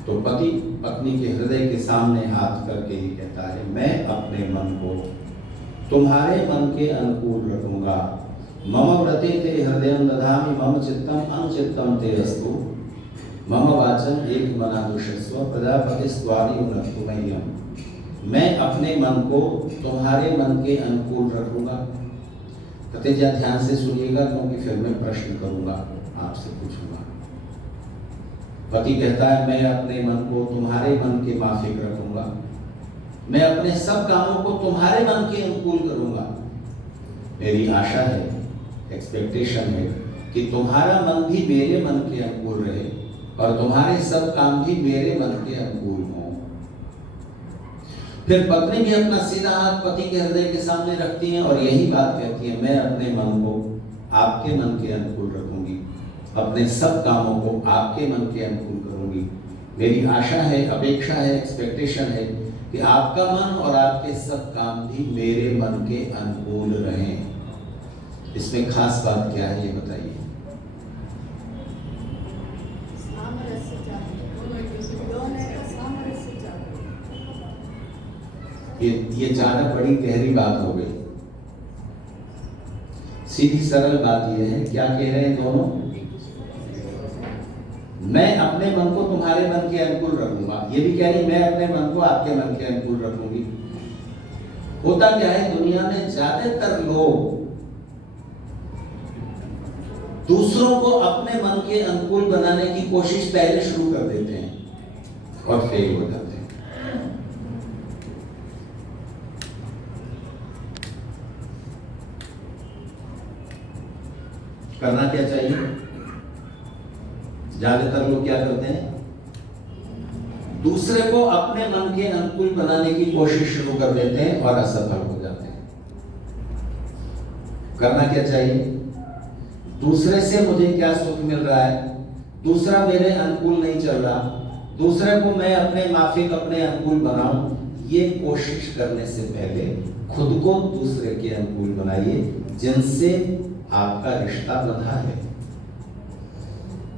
तो पति पत्नी के हृदय के सामने हाथ करके ही कहता है, मैं अपने मन को तुम्हारे मन के अनुकूल रखूंगा। मम व्रते ते हृदयं दधामि, मम चित्तम अनुचित्तम ते अस्तु, मम वाचन एक मना दुषस्व, प्रजापतिस्त्वारि उन्नतु मह्यम्। मैं अपने मन को तुम्हारे मन के अनुकूल रखूंगा। प्रतिज्ञा ध्यान से सुनिएगा, क्योंकि फिर मैं प्रश्न करूंगा, आपसे पूछूंगा। पति कहता है, मैं अपने मन को तुम्हारे मन के माफिक रखूंगा, मैं अपने सब कामों को तुम्हारे मन के अनुकूल करूंगा। मेरी आशा है, एक्सपेक्टेशन है कि तुम्हारा मन भी मेरे मन के अनुकूल रहे और तुम्हारे सब काम भी मेरे मन के अनुकूल हों। फिर पत्नी भी अपना सीधा हाथ पति के हृदय के सामने रखती है और यही बात कहती है, मैं अपने मन को आपके मन के अनुकूल रखूंगी, अपने सब कामों को आपके मन के अनुकूल करूंगी। मेरी आशा है, अपेक्षा है, एक्सपेक्टेशन है कि आपका मन और आपके सब काम भी मेरे मन के अनुकूल रहें। इसमें खास बात क्या है ये बताइए। ये ज्यादा बड़ी गहरी बात हो गई। सीधी सरल बात ये है, क्या कह रहे हैं दोनों? मैं अपने मन को तुम्हारे मन के अनुकूल रखूंगा, ये भी कह रही मैं अपने मन को आपके मन के अनुकूल रखूंगी। होता क्या है, दुनिया में ज्यादातर लोग दूसरों को अपने मन के अनुकूल बनाने की कोशिश पहले शुरू कर देते हैं और फेल हो जाते हैं। करना क्या चाहिए? ज्यादातर लोग क्या करते हैं, दूसरे को अपने मन के अनुकूल बनाने की कोशिश शुरू कर देते हैं और असफल हो जाते हैं। करना क्या चाहिए? दूसरे से मुझे क्या सुख मिल रहा है, दूसरा मेरे अनुकूल नहीं चल रहा, दूसरे को मैं अपने माफिक अपने अनुकूल बनाऊं, ये कोशिश करने से पहले खुद को दूसरे के अनुकूल बनाइए जिनसे आपका रिश्ता बंधा है,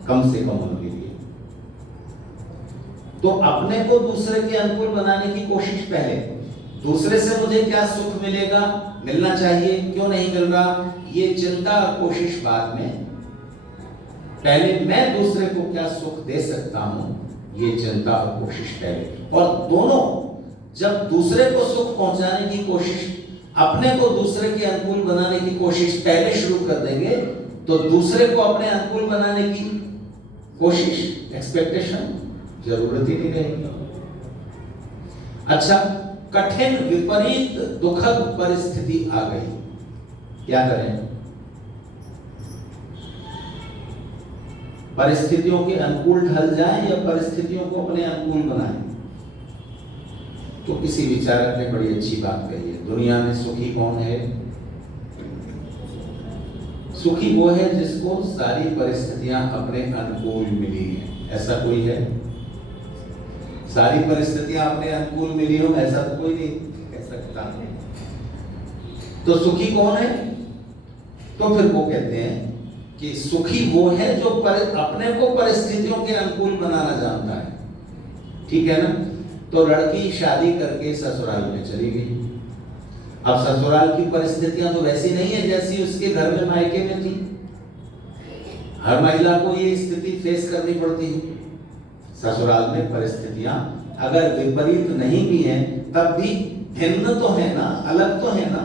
कम से कम उनके लिए। तो अपने को दूसरे के अनुकूल बनाने की कोशिश पहले, दूसरे से मुझे क्या सुख मिलेगा, मिलना चाहिए, क्यों नहीं मिल रहा, ये चिंता और कोशिश बाद में। पहले मैं दूसरे को क्या सुख दे सकता हूं, ये चिंता और कोशिश पहले। और दोनों जब दूसरे को सुख पहुंचाने की कोशिश, अपने को दूसरे के अनुकूल बनाने की कोशिश पहले शुरू कर देंगे तो दूसरे को अपने अनुकूल बनाने की कोशिश, एक्सपेक्टेशन जरूरत ही नहीं रहेगी। अच्छा, कठिन विपरीत दुखद परिस्थिति आ गई, क्या करें? परिस्थितियों के अनुकूल ढल जाएं या परिस्थितियों को अपने अनुकूल बनाएं? तो किसी विचारक ने बड़ी अच्छी बात कही है, दुनिया में सुखी कौन है? सुखी वो है जिसको सारी परिस्थितियां अपने अनुकूल मिली हैं। ऐसा कोई है? सारी परिस्थितियां अपने अनुकूल मिली हो, ऐसा तो कोई नहीं कह सकता। तो सुखी कौन है? तो फिर वो कहते हैं कि सुखी वो है जो अपने को परिस्थितियों के अनुकूल बनाना जानता है। ठीक है ना? तो लड़की शादी करके ससुराल में चली गई। अब ससुराल की परिस्थितियां तो वैसी नहीं है जैसी उसके घर में मायके में थी। हर महिला को ये स्थिति फेस करनी पड़ती है। ससुराल में परिस्थितियां अगर विपरीत नहीं भी हैं तब भी भिन्न तो है ना, अलग तो है ना।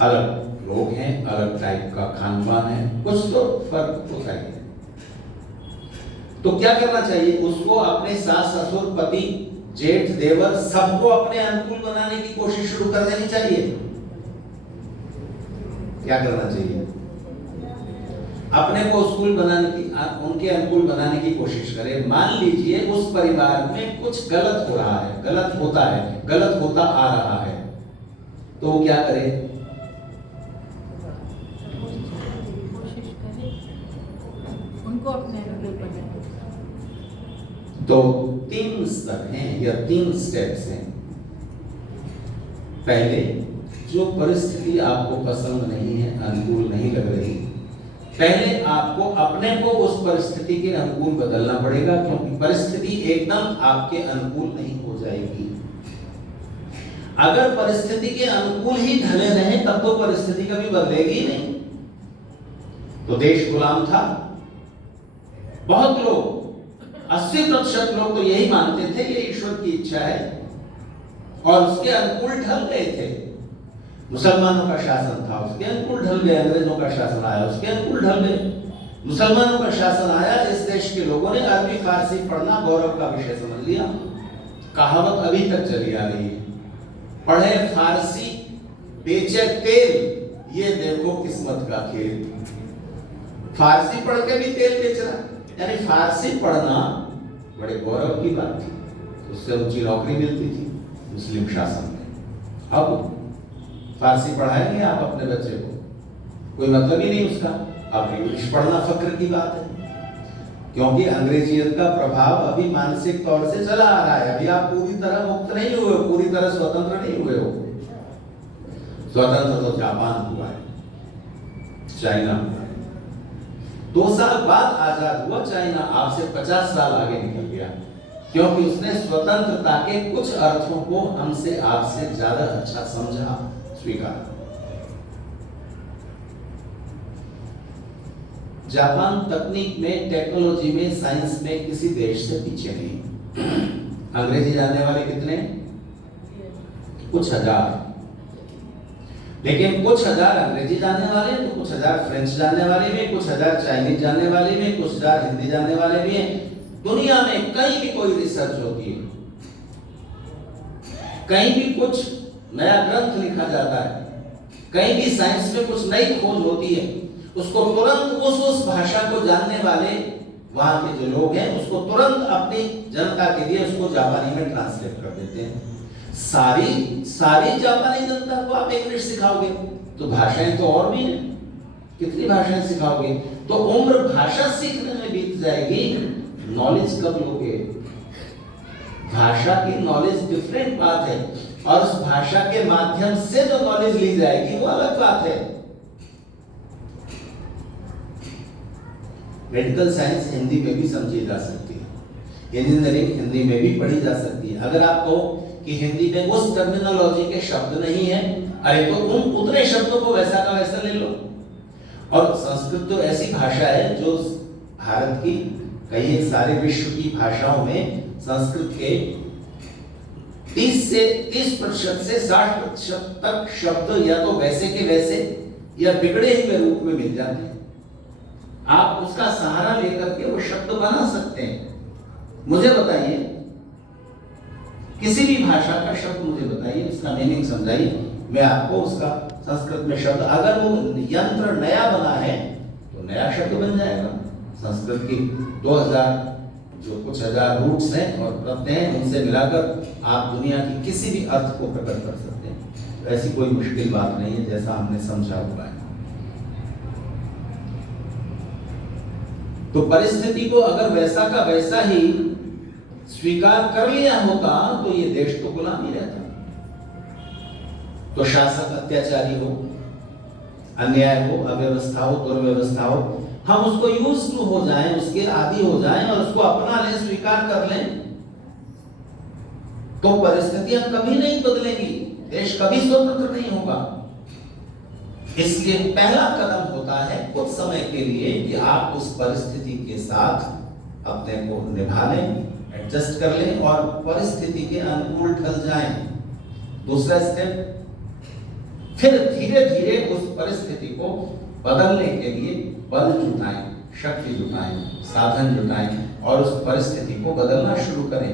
अलग लोग हैं, अलग टाइप का खान पान है, कुछ तो फर्क तो है। तो क्या करना चाहिए? उसको अपने सास ससुर पति जेठ देवर सबको अपने अनुकूल बनाने की कोशिश शुरू कर देनी चाहिए। क्या करना चाहिए? अपने को स्कूल बनाने की, उनके अनुकूल बनाने की कोशिश करें। मान लीजिए उस परिवार में कुछ गलत हो रहा है, गलत होता है, गलत होता आ रहा है, तो वो क्या करे? उनको अपने अनुकूल बनाए। तो 3 स्तर हैं या 3 स्टेप्स हैं। पहले, जो परिस्थिति आपको पसंद नहीं है, अनुकूल नहीं लग रही, पहले आपको अपने को उस परिस्थिति के अनुकूल बदलना पड़ेगा, क्योंकि परिस्थिति एकदम आपके अनुकूल नहीं हो जाएगी। अगर परिस्थिति के अनुकूल ही ढले रहे तब तो परिस्थिति कभी बदलेगी ही नहीं। तो देश गुलाम था। बहुत लोग, 80% लोग तो यही मानते थे ये ईश्वर की इच्छा है और उसके अनुकूल ढल गए थे। मुसलमानों का शासन था, उसके अनुकूल ढल गए। अंग्रेजों का शासन आया, उसके अनुकूल ढल गए। मुसलमानों का शासन आया, इस देश के लोगों ने अरबी फारसी पढ़ना गौरव का विषय समझ लिया। कहावत अभी तक चली आ रही है, पढ़े फारसी बेचे तेल, ये देखो किस्मत का खेल। फारसी पढ़ के भी तेल बेच रहा, यानी फारसी पढ़ना बड़े गौरव की बात थी, उससे ऊंची नौकरी मिलती थी मुस्लिम शासन में। अब फारसी पढ़ाएंगे आप अपने बच्चे को, कोई मतलब ही नहीं उसका। अब इंग्लिश पढ़ना फक्र की बात है, क्योंकि अंग्रेजियत का प्रभाव अभी मानसिक तौर से चला आ रहा है। अभी आप पूरी तरह मुक्त नहीं हुए हो, पूरी तरह स्वतंत्र नहीं हुए हो। स्वतंत्र तो जापान हुआ है, चाइना हुआ है, 2 साल बाद आजाद हुआ चाइना, आपसे 50 साल आगे निकल गया, क्योंकि उसने स्वतंत्रता के कुछ अर्थों को हमसे आपसे ज्यादा अच्छा समझा, स्वीकार। जापान तकनीक में, टेक्नोलॉजी में, साइंस में किसी देश से पीछे नहीं। अंग्रेजी जानने वाले कितने? कुछ हजार। लेकिन कुछ हजार अंग्रेजी जानने वाले हैं, तो कुछ हजार फ्रेंच जानने वाले भी हैं, कुछ हजार चाइनीज जानने वाले भी हैं, कुछ हजार हिंदी जानने वाले भी हैं। दुनिया में कहीं भी कोई रिसर्च होती है, कहीं भी कुछ नया ग्रंथ लिखा जाता है, कहीं भी साइंस में कुछ नई खोज होती है, उसको तुरंत उस भाषा को जानने वाले वहां के जो लोग हैं उसको तुरंत अपनी जनता के लिए उसको जापानी में ट्रांसलेट कर देते हैं। सारी जापानी जनता को आप इंग्लिश सिखाओगे तो भाषाएं तो और भी हैं, कितनी भाषाएं सिखाओगे? तो उम्र भाषा सीखने में बीत जाएगी, नॉलेज कब लोगे? भाषा की नॉलेज डिफरेंट बात है, और उस भाषा के माध्यम से जो नॉलेज ली जाएगी वो अलग बात है। मेडिकल साइंस हिंदी में भी समझी जा सकती है, इंजीनियरिंग हिंदी में भी पढ़ी जा सकती है। अगर आप कहो कि हिंदी में उस टर्मिनोलॉजी के शब्द नहीं है, अरे तो तुम उतने शब्दों को वैसा का वैसा ले लो। और संस्कृत तो ऐसी भाषा है जो भारत की कई सारे विश्व की भाषाओं में संस्कृत के 30% से 60% तक शब्द या तो वैसे के वैसे या बिगड़े हुए रूप में मिल जाते हैं। आप उसका सहारा लेकर के वो शब्द बना सकते हैं। मुझे बताइए, किसी भी भाषा का शब्द मुझे बताइए, उसका मीनिंग समझाइए, मैं आपको उसका संस्कृत में शब्द, अगर वो यंत्र नया बना है तो नया शब्द बन जाएगा। संस्कृत की 2000 जो कुछ हजार रूट्स हैं और प्रत्यय हैं, उनसे मिलाकर आप दुनिया की किसी भी अर्थ को प्रकट कर सकते हैं। तो ऐसी कोई मुश्किल बात नहीं है जैसा हमने समझा हुआ है। तो परिस्थिति को अगर वैसा का वैसा ही स्वीकार कर लिया होता तो ये देश तो गुलाम ही रहता। तो शासक अत्याचारी हो, अन्याय हो, अव्यवस्था हो, दुर्व्यवस्था हो, हम उसको यूज टू हो जाएं, उसके आदी हो जाएं और उसको अपना लें, स्वीकार कर लें, तो परिस्थितियां कभी नहीं बदलेंगी, देश कभी स्वतंत्र नहीं होगा। इसके पहला कदम होता है कुछ समय के लिए कि आप उस परिस्थिति के साथ अपने को निभा लें, एडजस्ट कर लें और परिस्थिति के अनुकूल ढल जाएं। दूसरा स्टेप, फिर धीरे धीरे उस परिस्थिति को बदलने के लिए बल जुटाएं, शक्ति जुटाएं, साधन जुटाएं और उस परिस्थिति को बदलना शुरू करें।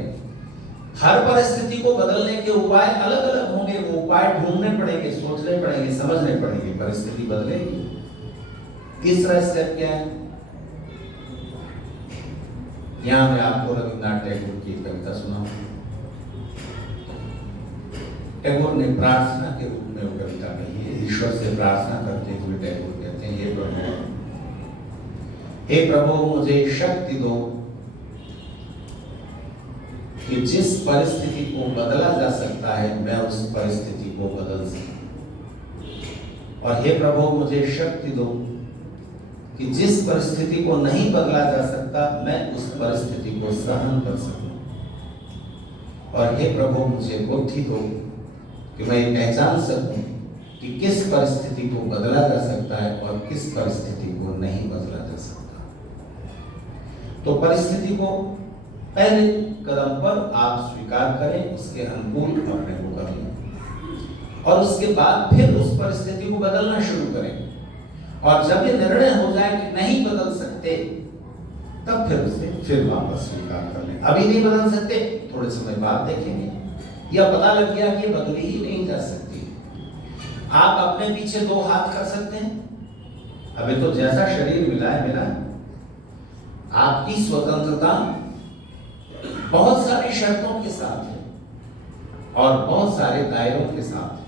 हर परिस्थिति को बदलने के उपाय अलग अलग होंगे, वो उपाय ढूंढने पड़ेंगे, सोचने पड़ेंगे, समझने पड़ेंगे, परिस्थिति बदलेगी। तीसरा स्टेप क्या है? यहां मैं आपको रविन्द्रनाथ टैगोर की कविता सुनाऊं। टैगोर ने प्रार्थना के रूप में वो कविता कही है। ईश्वर से प्रार्थना करते हुए टैगोर कहते हैं, हे प्रभु मुझे शक्ति दो कि जिस परिस्थिति को बदला जा सकता है मैं उस परिस्थिति को बदल सकूं। और हे प्रभु मुझे शक्ति दो कि जिस परिस्थिति को नहीं बदला जा सकता मैं उस परिस्थिति को सहन कर सकूं। और हे प्रभु मुझे बुद्धि दो कि मैं ये पहचान सकूं कि किस परिस्थिति को बदला जा सकता है और किस परिस्थिति को नहीं बदला जा सकता। तो परिस्थिति को पहले कदम पर आप स्वीकार करें, उसके अनुकूल अपने को कर लें और उसके बाद फिर उस परिस्थिति को बदलना शुरू करें। और जब ये निर्णय हो जाए कि नहीं बदल सकते तब फिर उसे फिर वापस स्वीकार कर लें। अभी नहीं बदल सकते, थोड़े समय बाद देखेंगे, या पता लग गया कि बदली ही नहीं जा सकती, आप अपने पीछे 2 हाथ कर सकते हैं? अभी तो जैसा शरीर मिला है मिला है। आपकी स्वतंत्रता बहुत सारी शर्तों के साथ है और बहुत सारे दायरों के साथ है।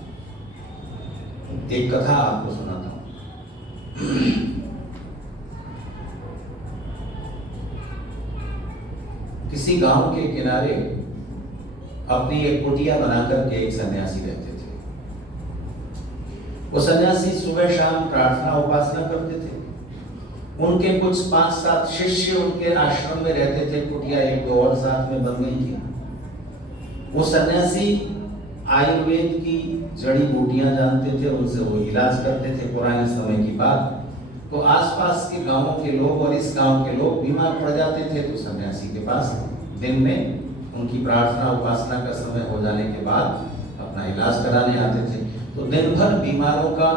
एक कथा आपको सुनाता हूं। किसी गांव के किनारे अपनी एक कुटिया बनाकर के एक सन्यासी रहते थे। वो सन्यासी सुबह शाम प्रार्थना उपासना करते थे। उनके कुछ 5-7 शिष्य उनके आश्रम में रहते थे। कुटिया 1-2 और साथ में बन गई थी। वो सन्यासी आयुर्वेद की जड़ी बूटियां जानते थे, उनसे वो इलाज करते थे। पुराने समय की बात, तो आसपास के गांवों के लोग और इस गांव के लोग बीमार पड़ जाते थे तो सन्यासी के पास दिन में उनकी प्रार्थना उपासना का समय हो जाने के बाद अपना इलाज कराने आते थे। तो दिन भर बीमारों का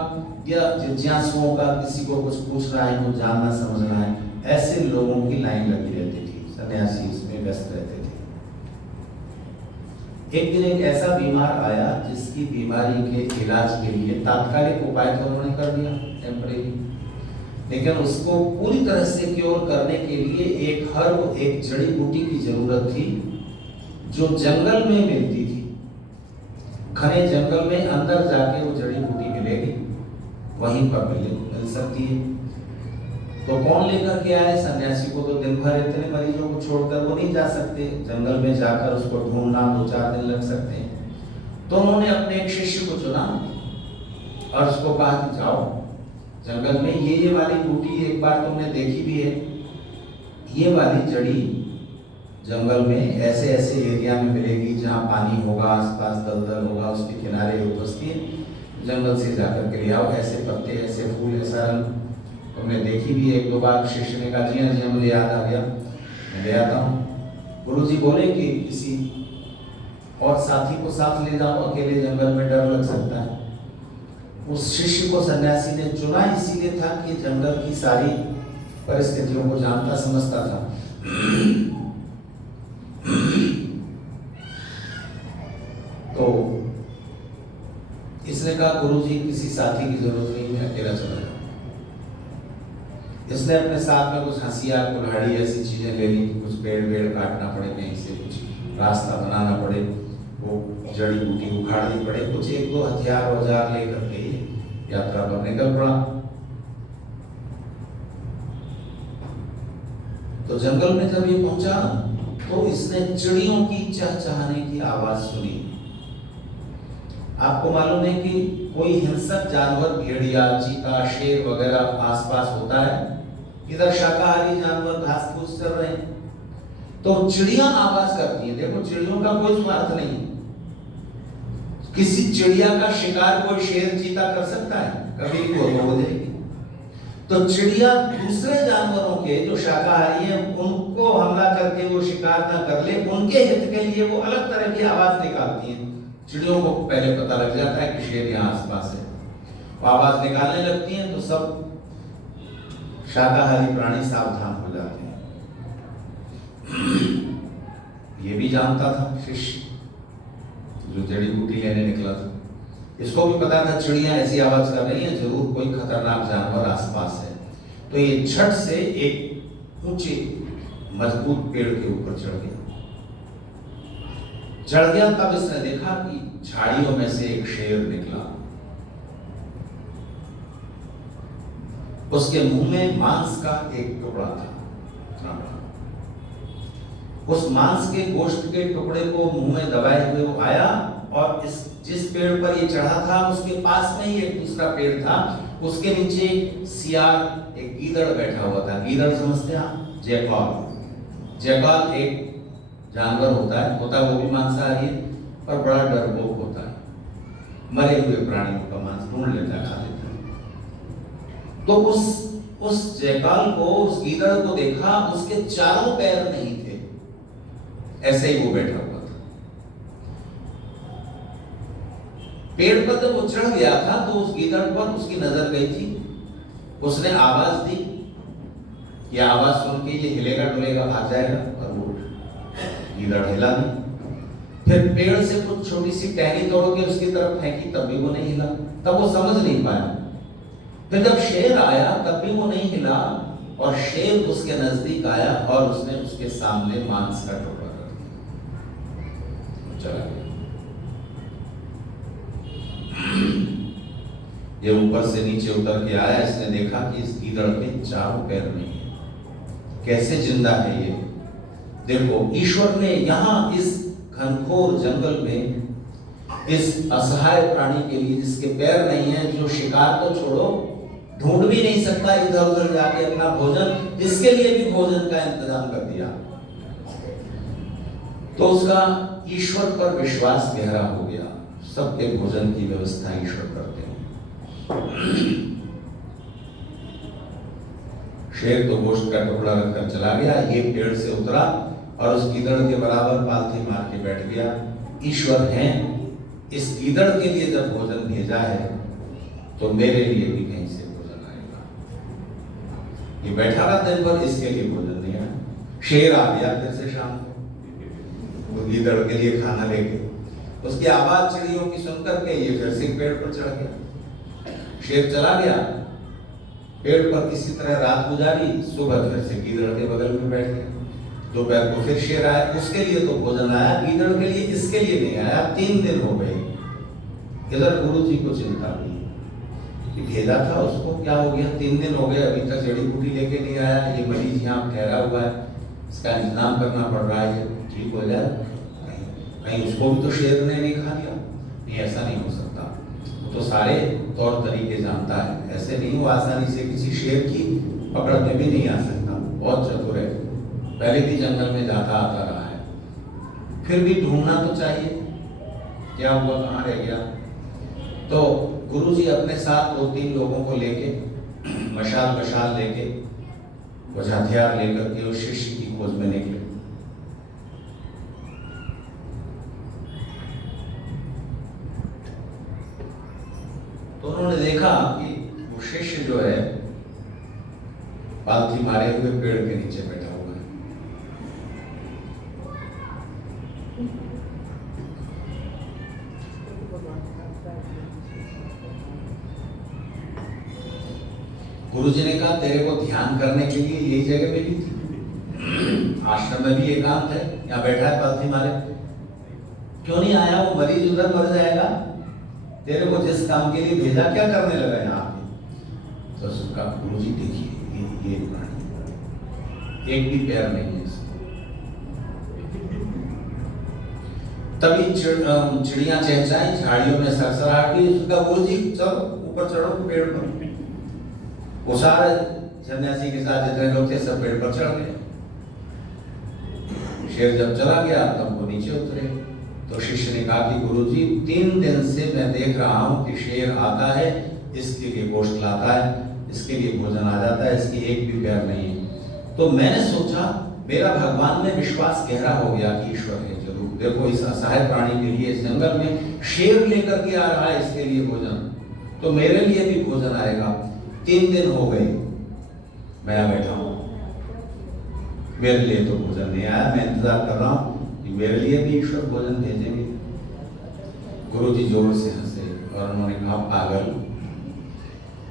या जिज्ञासुओं का, किसी को कुछ पूछ रहा है, कुछ जानना समझना है, ऐसे लोगों की लाइन लगी रहती थी। सन्यासी इसमें व्यस्त रहते थे। एक दिन एक ऐसा बीमार आया जिसकी बीमारी के इलाज के लिए तात्कालिक उपाय तो उन्होंने कर दिया, टेम्परेरी, लेकिन उसको पूरी तरह से क्योर करने के लिए एक हर्ब, एक जड़ी बूटी की जरूरत थी जो जंगल में मिलती थी। घने जंगल में अंदर जाके वो जड़ी बूटी मिलेगी, वहीं पर मिल सकती है। तो कौन लेकर के आए? सन्यासी को तो दिन भर इतने मरीजों को छोड़कर वो नहीं जा सकते। जंगल में जाकर उसको ढूंढना 2-4 दिन लग सकते हैं। तो उन्होंने अपने एक शिष्य को चुना और उसको कहा कि जाओ जंगल में ये वाली बूटी एक बार तुमने देखी भी है, ये वाली जड़ी जंगल में ऐसे ऐसे एरिया में मिलेगी जहाँ पानी होगा, आसपास दलदल होगा, उसके किनारे उपस्थित है। जंगल से जाकर के ले आओ, ऐसे पत्ते, ऐसे फूल, ऐसा रंग तुमने देखी भी 1-2 बार। शिष्य ने कहा जी हाँ मुझे याद आ गया, मैं ले आता हूँ। गुरुजी बोले कि किसी और साथी को साथ ले जाओ, अकेले जंगल में डर लग सकता है। उस शिष्य को सन्यासी ने चुना इसीलिए था कि जंगल की सारी परिस्थितियों को जानता समझता था। तो इसने कहा गुरुजी किसी साथी की जरूरत नहीं, मैं अकेला चला जाऊं। इसने अपने साथ में कुछ हंसियार, कुल्हाड़ी ऐसी चीजें ले ली, कुछ पेड़ वेड़ काटना पड़े, कहीं से कुछ रास्ता बनाना पड़े, वो जड़ी बूटी उखाड़नी पड़े, कुछ 1-2 हथियार औजार लेकर के यात्रा पर निकल पड़ा। तो जंगल में जब ये पहुंचा तो इसने चिड़ियों की चहचहाने की आवाज सुनी। आपको मालूम है कि कोई हिंसक जानवर, भेड़िया, चीता, शेर वगैरह आसपास होता है, इधर शाकाहारी जानवर घास फूस चल रहे हैं, तो चिड़िया आवाज करती है। देखो चिड़ियों का कोई स्वार्थ नहीं। किसी चिड़िया का शिकार कोई शेर चीता कर सकता है? कभी भी हो जाएगी। तो चिड़िया दूसरे जानवरों के जो शाकाहारी हैं उनको हमला करके वो शिकार ना कर ले, उनके हित के लिए वो अलग तरह की आवाज निकालती हैं। चिड़ियों को पहले पता लग जाता है कि शेर यहाँ आसपास है, वो आवाज निकालने लगती हैं तो सब शाकाहारी प्राणी सावधान हो जाते हैं। ये भी जानता था शिष्य जो जड़ी बूटी लेने निकला था, इसको भी पता था चिड़ियां ऐसी आवाज कर रही हैं, जरूर कोई खतरनाक जानवर आसपास है। तो ये झट से एक ऊंचे मजबूत पेड़ के ऊपर चढ़ गया। तब इसने देखा कि झाड़ियों में से एक शेर निकला। उसके मुंह में मांस का एक टुकड़ा था। उस मांस के गोश्त के टुकड़े को मुंह में दबाए हुए वो आया और जिस पेड़ पर ये चढ़ा था उसके पास में ही एक दूसरा पेड़ था। उसके नीचे सियार, एक गीदड़ बैठा हुआ था। गीदड़ समझते हैं आप? जयकाल एक जानवर होता है वो भी मांसाहारी है, पर बड़ा डरपोक होता है, मरे हुए प्राणियों का मांस ढूंढ लेता है, खा लेता है। तो उस जयकाल को, उस गीदड़ को देखा, उसके चारों पैर नहीं थे, ऐसे ही वो बैठा हुआ था। पेड़ पर जब वो चढ़ गया था तो उस गीदड़ पर उसकी नजर गई थी। उसने आवाज दी, ये आवाज सुन के ये हिलेगा डुलेगा, भाग जाएगा, और वो गीदड़ हिला नहीं। फिर पेड़ से कुछ छोटी सी टहनी तोड़ के उसकी तरफ फेंकी, तब भी वो नहीं हिला, तब वो समझ नहीं पाया। फिर जब शेर आया तब भी वो नहीं हिला, और शेर उसके नजदीक आया और उसने उसके सामने मांस का टुकड़ा कर दिया, चला गया। ये ऊपर से नीचे उतर के आया, इसने देखा कि इस गीदड़ के चारों पैर नहीं है, कैसे जिंदा है ये। देखो, ईश्वर ने यहाँ इस घनघोर जंगल में इस असहाय प्राणी के लिए, जिसके पैर नहीं है, जो शिकार तो छोड़ो, ढूंढ भी नहीं सकता इधर उधर जाके अपना भोजन, इसके लिए भी भोजन का इंतजाम कर दिया। तो उसका ईश्वर पर विश्वास गहरा हो गया। सबके भोजन की व्यवस्था ईश्वर करते हैं। शेर तो गोश्त का टुकड़ा रखकर चला गया, ये पेड़ से उतरा और उस गीदड़ के बराबर पालथी मार के बैठ गया। ईश्वर है, इस गीदड़ के लिए जब भोजन भेजा है तो मेरे लिए भी कहीं से भोजन आएगा। ये बैठा रहा दिन भर, इसके लिए भोजन नहीं आया। शेर आ गया फिर से शाम को, वो गीदड़ के लिए खाना लेके, उसकी आवाज चिड़ियों की सुनकर के ये फिर से पेड़ पर चढ़ गया। शेर चला गया, पेड़ पर किसी तरह रात गुजारी, सुबह फिर से गीदड़ के बगल में बैठ गया। दोपहर को फिर शेर आया, उसके लिए तो भोजन आया, गीदड़ के लिए, इसके लिए नहीं आया। 3 दिन हो गए। इधर गुरु जी को चिंता हुई, भेजा था उसको, क्या हो गया, 3 दिन हो गए, अभी तक जड़ी बूटी लेके नहीं आया। ये मरीज यहाँ ठहरा हुआ है, इसका इंतजाम करना पड़ रहा है, ठीक हो जाए। कहीं उसको भी तो शेर ने नहीं खा लिया। नहीं, ऐसा नहीं हो सकता, वो तो सारे तौर तरीके जानता है, ऐसे नहीं वो आसानी से किसी शेर की पकड़ में भी नहीं आ सकता। बहुत चतुर है, पहले भी जंगल में जाता आता रहा है। फिर भी ढूंढना तो चाहिए, क्या हुआ, कहाँ रह गया। तो गुरुजी अपने साथ 2-3 लोगों को लेके, मशाल लेके, कुछ हथियार लेकर के उस शिष्य की खोज में निकले। तो उन्होंने देखा कि वो शिष्य जो है पालथी मारे हुए पेड़ के नीचे बैठा हुआ है। गुरुजी ने कहा, तेरे को ध्यान करने के लिए यही जगह मिली थी, आश्रम में भी एकांत है, यहाँ बैठा है पालथी मारे, क्यों नहीं आया? वो मरीज उधर मर जाएगा, तेरे को जिस काम के लिए भेजा क्या करने लगा यहाँ पे? तो उसका गुरुजी देखिए, ये प्राणी एक भी पैर नहीं है इसको। तभी चिड़िया चहचहाई, झाड़ियों में सरसराहट हुई। उसका गुरुजी, चलो ऊपर चढ़ो पेड़ पर। वो सारे सन्यासी के साथ जितने लोग थे सब पेड़ पर चढ़ गए। शेर जब चला गया तब वो नीचे उतरे। तो शिष्य ने कहा कि गुरुजी, 3 दिन से मैं देख रहा हूं कि शेर आता है, इसके लिए गोश्त लाता है, इसके लिए भोजन आ जाता है, इसकी एक भी पैर नहीं है। तो मैंने सोचा, मेरा भगवान में विश्वास गहरा हो गया कि ईश्वर है जरूर। देखो, इस असहाय प्राणी के लिए इस जंगल में शेर लेकर के आ रहा है इसके लिए भोजन, तो मेरे लिए भी भोजन आएगा। 3 दिन हो गए मैं बैठा हूं, मेरे लिए तो भोजन नहीं आया। मैं इंतजार कर रहा हूं कि मेरे लिए भी ईश्वर भोजन भेजेंगे। गुरुजी जोर से हंसे और उन्होंने कहा, पागल,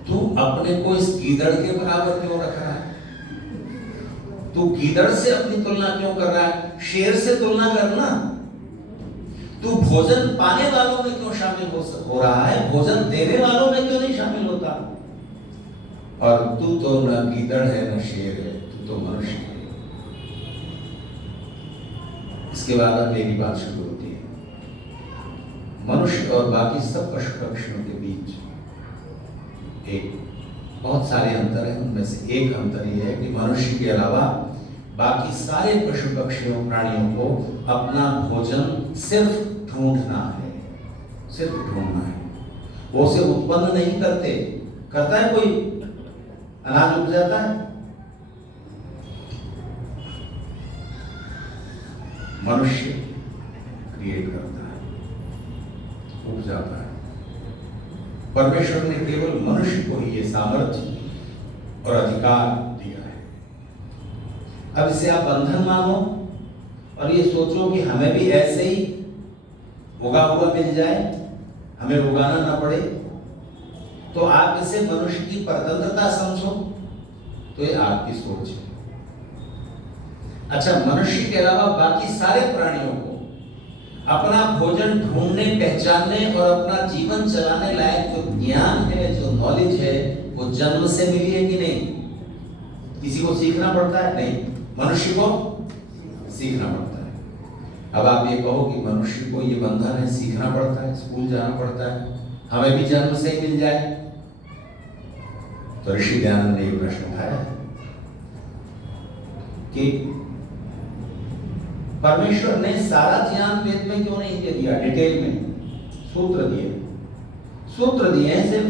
तू अपने को इस गीदड़ के बराबर क्यों रख रहा है? तू गीदड़ से अपनी तुलना क्यों कर रहा है? शेर से तुलना करना। तू भोजन पाने वालों में क्यों शामिल हो रहा है, भोजन देने वालों में क्यों नहीं शामिल होता? और तू तो न गीदड़ है न शेर है, तू तो मनुष्य है। इसके बाद अब मेरी बात शुरू होती है। मनुष्य और बाकी सब पशु पक्षियों के बीच एक बहुत सारे अंतर हैं। उनमें से एक अंतर यह है कि मनुष्य के अलावा बाकी सारे पशु पक्षियों प्राणियों को अपना भोजन सिर्फ ढूंढना है, सिर्फ ढूंढना है। वो उसे उत्पन्न नहीं करते। करता है कोई? अनाज उग जाता है? मनुष्य क्रिएट करता है, उग जाता है। परमेश्वर ने केवल मनुष्य को ही ये सामर्थ्य और अधिकार दिया है। अब इसे आप बंधन मानो और ये सोचो कि हमें भी ऐसे ही उगा हुआ मिल जाए, हमें उगाना ना पड़े, तो आप इसे मनुष्य की परतंत्रता समझो, तो ये आपकी सोच है। अच्छा, मनुष्य के अलावा बाकी सारे प्राणियों को अपना भोजन ढूंढने, पहचानने और अपना जीवन चलाने लायक जो ज्ञान है, जो नॉलेज है, वो जन्म से मिली है कि नहीं? किसी को सीखना पड़ता है? नहीं, मनुष्य को सीखना पड़ता है। अब आप ये कहो कि मनुष्य को ये बंधन है, सीखना पड़ता है, स्कूल जाना पड़ता है, हमें भी जन्म से ही मिल जाए, तो ऋषि दयानंद ने ये प्रश्न उठाया कि परमेश्वर ने सारा ज्ञान वेद में क्यों नहीं दे दिया, डिटेल में? सूत्र दिए हैं सिर्फ।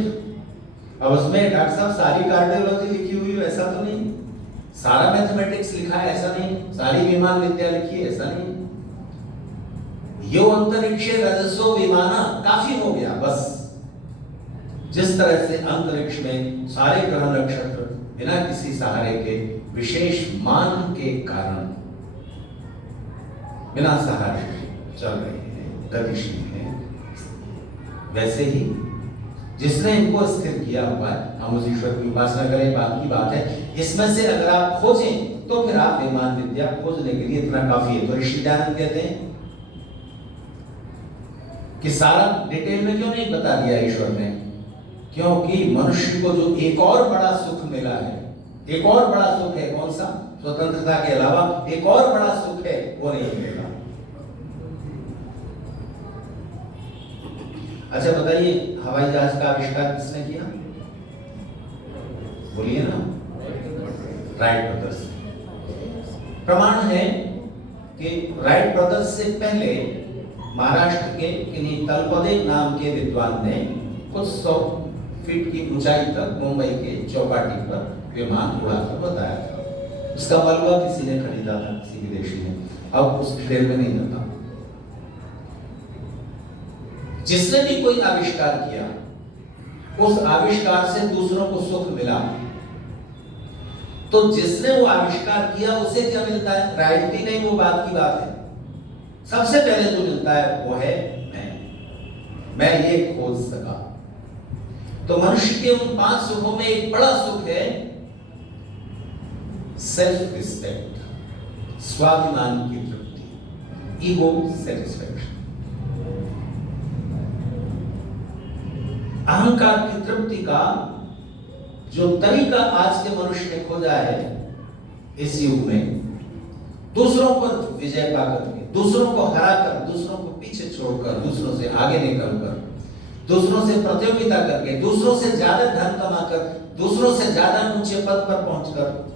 अब उसमें डॉक्टर साहब सारी कार्डियोलॉजी लिखी हुई है ऐसा तो नहीं, सारा मैथमेटिक्स लिखा है ऐसा नहीं, सारी विमान विद्या लिखी है ऐसा नहीं। यो अंतरिक्षे रजसो विमाना काफी हो गया बस। जिस तरह से अंतरिक्ष में सारे ग्रह नक्षत्र बिना किसी सहारे के, विशेष मान के कारण बिना सहारे चल रहे हैं, गतिशील हैं, वैसे ही जिसने इनको स्थिर किया हुआ है, हम उस ईश्वर की उपासना करें, बात की बात है। इसमें से अगर आप खोजें तो फिर आप विमान विद्या खोजने के लिए इतना काफी है। तो ऋषि दयानंद कहते हैं कि सारा डिटेल में क्यों नहीं बता दिया ईश्वर ने? क्योंकि मनुष्य को जो एक और बड़ा सुख मिला है, एक और बड़ा सुख है, कौन सा? स्वतंत्रता के अलावा एक और बड़ा सुख है, वो नहीं मिलेगा। अच्छा बताइए, हवाई जहाज का आविष्कार किसने किया? बोलिए ना, राइट ब्रदर्स। प्रमाण है कि राइट ब्रदर्स से पहले महाराष्ट्र के किन्हीं तलपदे नाम के विद्वान ने कुछ 100 फीट की ऊंचाई तक मुंबई के चौपाटी पर विमान उड़ाकर बताया था। उसका मलबा किसी ने खरीदा था, किसी विदेशी ने। अब उस डिटेल में नहीं जाता। जिसने भी कोई आविष्कार किया, उस आविष्कार से दूसरों को सुख मिला, तो जिसने वो आविष्कार किया उसे क्या मिलता है? राइट नहीं, वो बात की बात है। सबसे पहले जो मिलता है वो है मैं ये खोज सका। तो मनुष्य के उन 5 सुखों में एक बड़ा सुख है सेल्फ रिस्पेक्ट, स्वाभिमान की तृप्ति, ईगो सेटिस्फैक्शन। अहंकार की तृप्ति का जो तरीका आज के मनुष्य ने खोजा है इस युग में, दूसरों पर विजय पाकर के, दूसरों को हराकर, दूसरों को पीछे छोड़कर, दूसरों से आगे निकलकर, दूसरों से प्रतियोगिता करके, दूसरों से ज्यादा धन कमाकर, दूसरों से ज्यादा ऊंचे पद पर पहुंचकर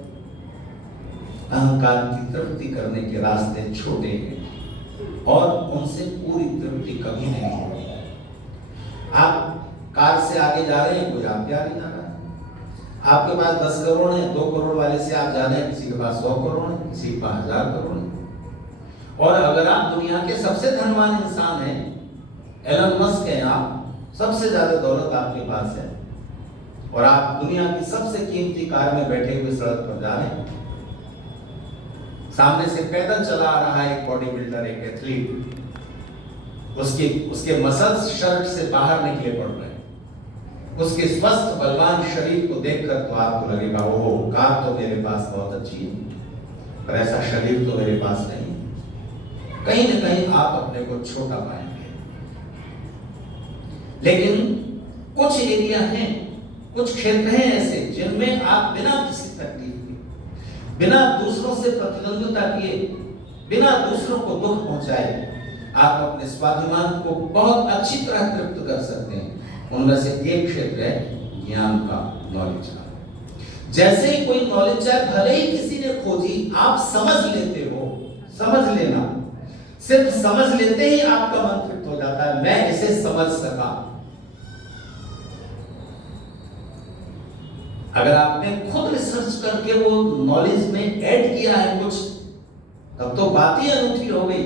अहंकार की तृप्ति करने के रास्ते छोटे हैं और उनसे पूरी तृप्ति कभी नहीं होगी। आप कार से आगे जा रहे हैं, कोई आपके आगे जा रहा है। आपके पास 10 करोड़ है, 2 करोड़ वाले से आप जा रहे हैं, किसी के पास 100 करोड़ है, किसी के पास 1000 करोड़ है। और अगर आप दुनिया के सबसे धनवान इंसान हैं, एलन मस्क हैं, आप सबसे ज्यादा दौलत आपके पास है, और आप दुनिया की सबसे कीमती कार में बैठे हुए सड़क पर जा रहे हैं, सामने से पैदल चला आ रहा है एक बॉडी बिल्डर, एक एथलीट, उसके मसल्स शर्ट से बाहर निकले पड़ रहे हैं, उसके स्वस्थ बलवान शरीर को देखकर तो आपको लगेगा ओहो, कार तो मेरे पास बहुत अच्छी है, पर ऐसा शरीर तो मेरे पास नहीं। कहीं न कहीं आप अपने को छोटा पाएंगे। लेकिन कुछ एरिया हैं, कुछ क्षेत्र हैं ऐसे जिनमें आप बिना किसी तकलीफ के, बिना दूसरों से प्रतिद्वंद्विता किए, बिना दूसरों को दुख पहुंचाए, आप अपने स्वाभिमान को बहुत अच्छी तरह तृप्त कर सकते हैं। उनमें से एक क्षेत्र है ज्ञान का, नॉलेज का। जैसे ही कोई नॉलेज चाहे भले ही किसी ने खोजी, आप समझ लेते हो, समझ लेना, सिर्फ समझ लेते ही आपका मन तृप्त हो जाता है, मैं इसे समझ सका। अगर आपने खुद रिसर्च करके वो नॉलेज में ऐड किया है कुछ, तब तो बात ही अनूठी हो गई।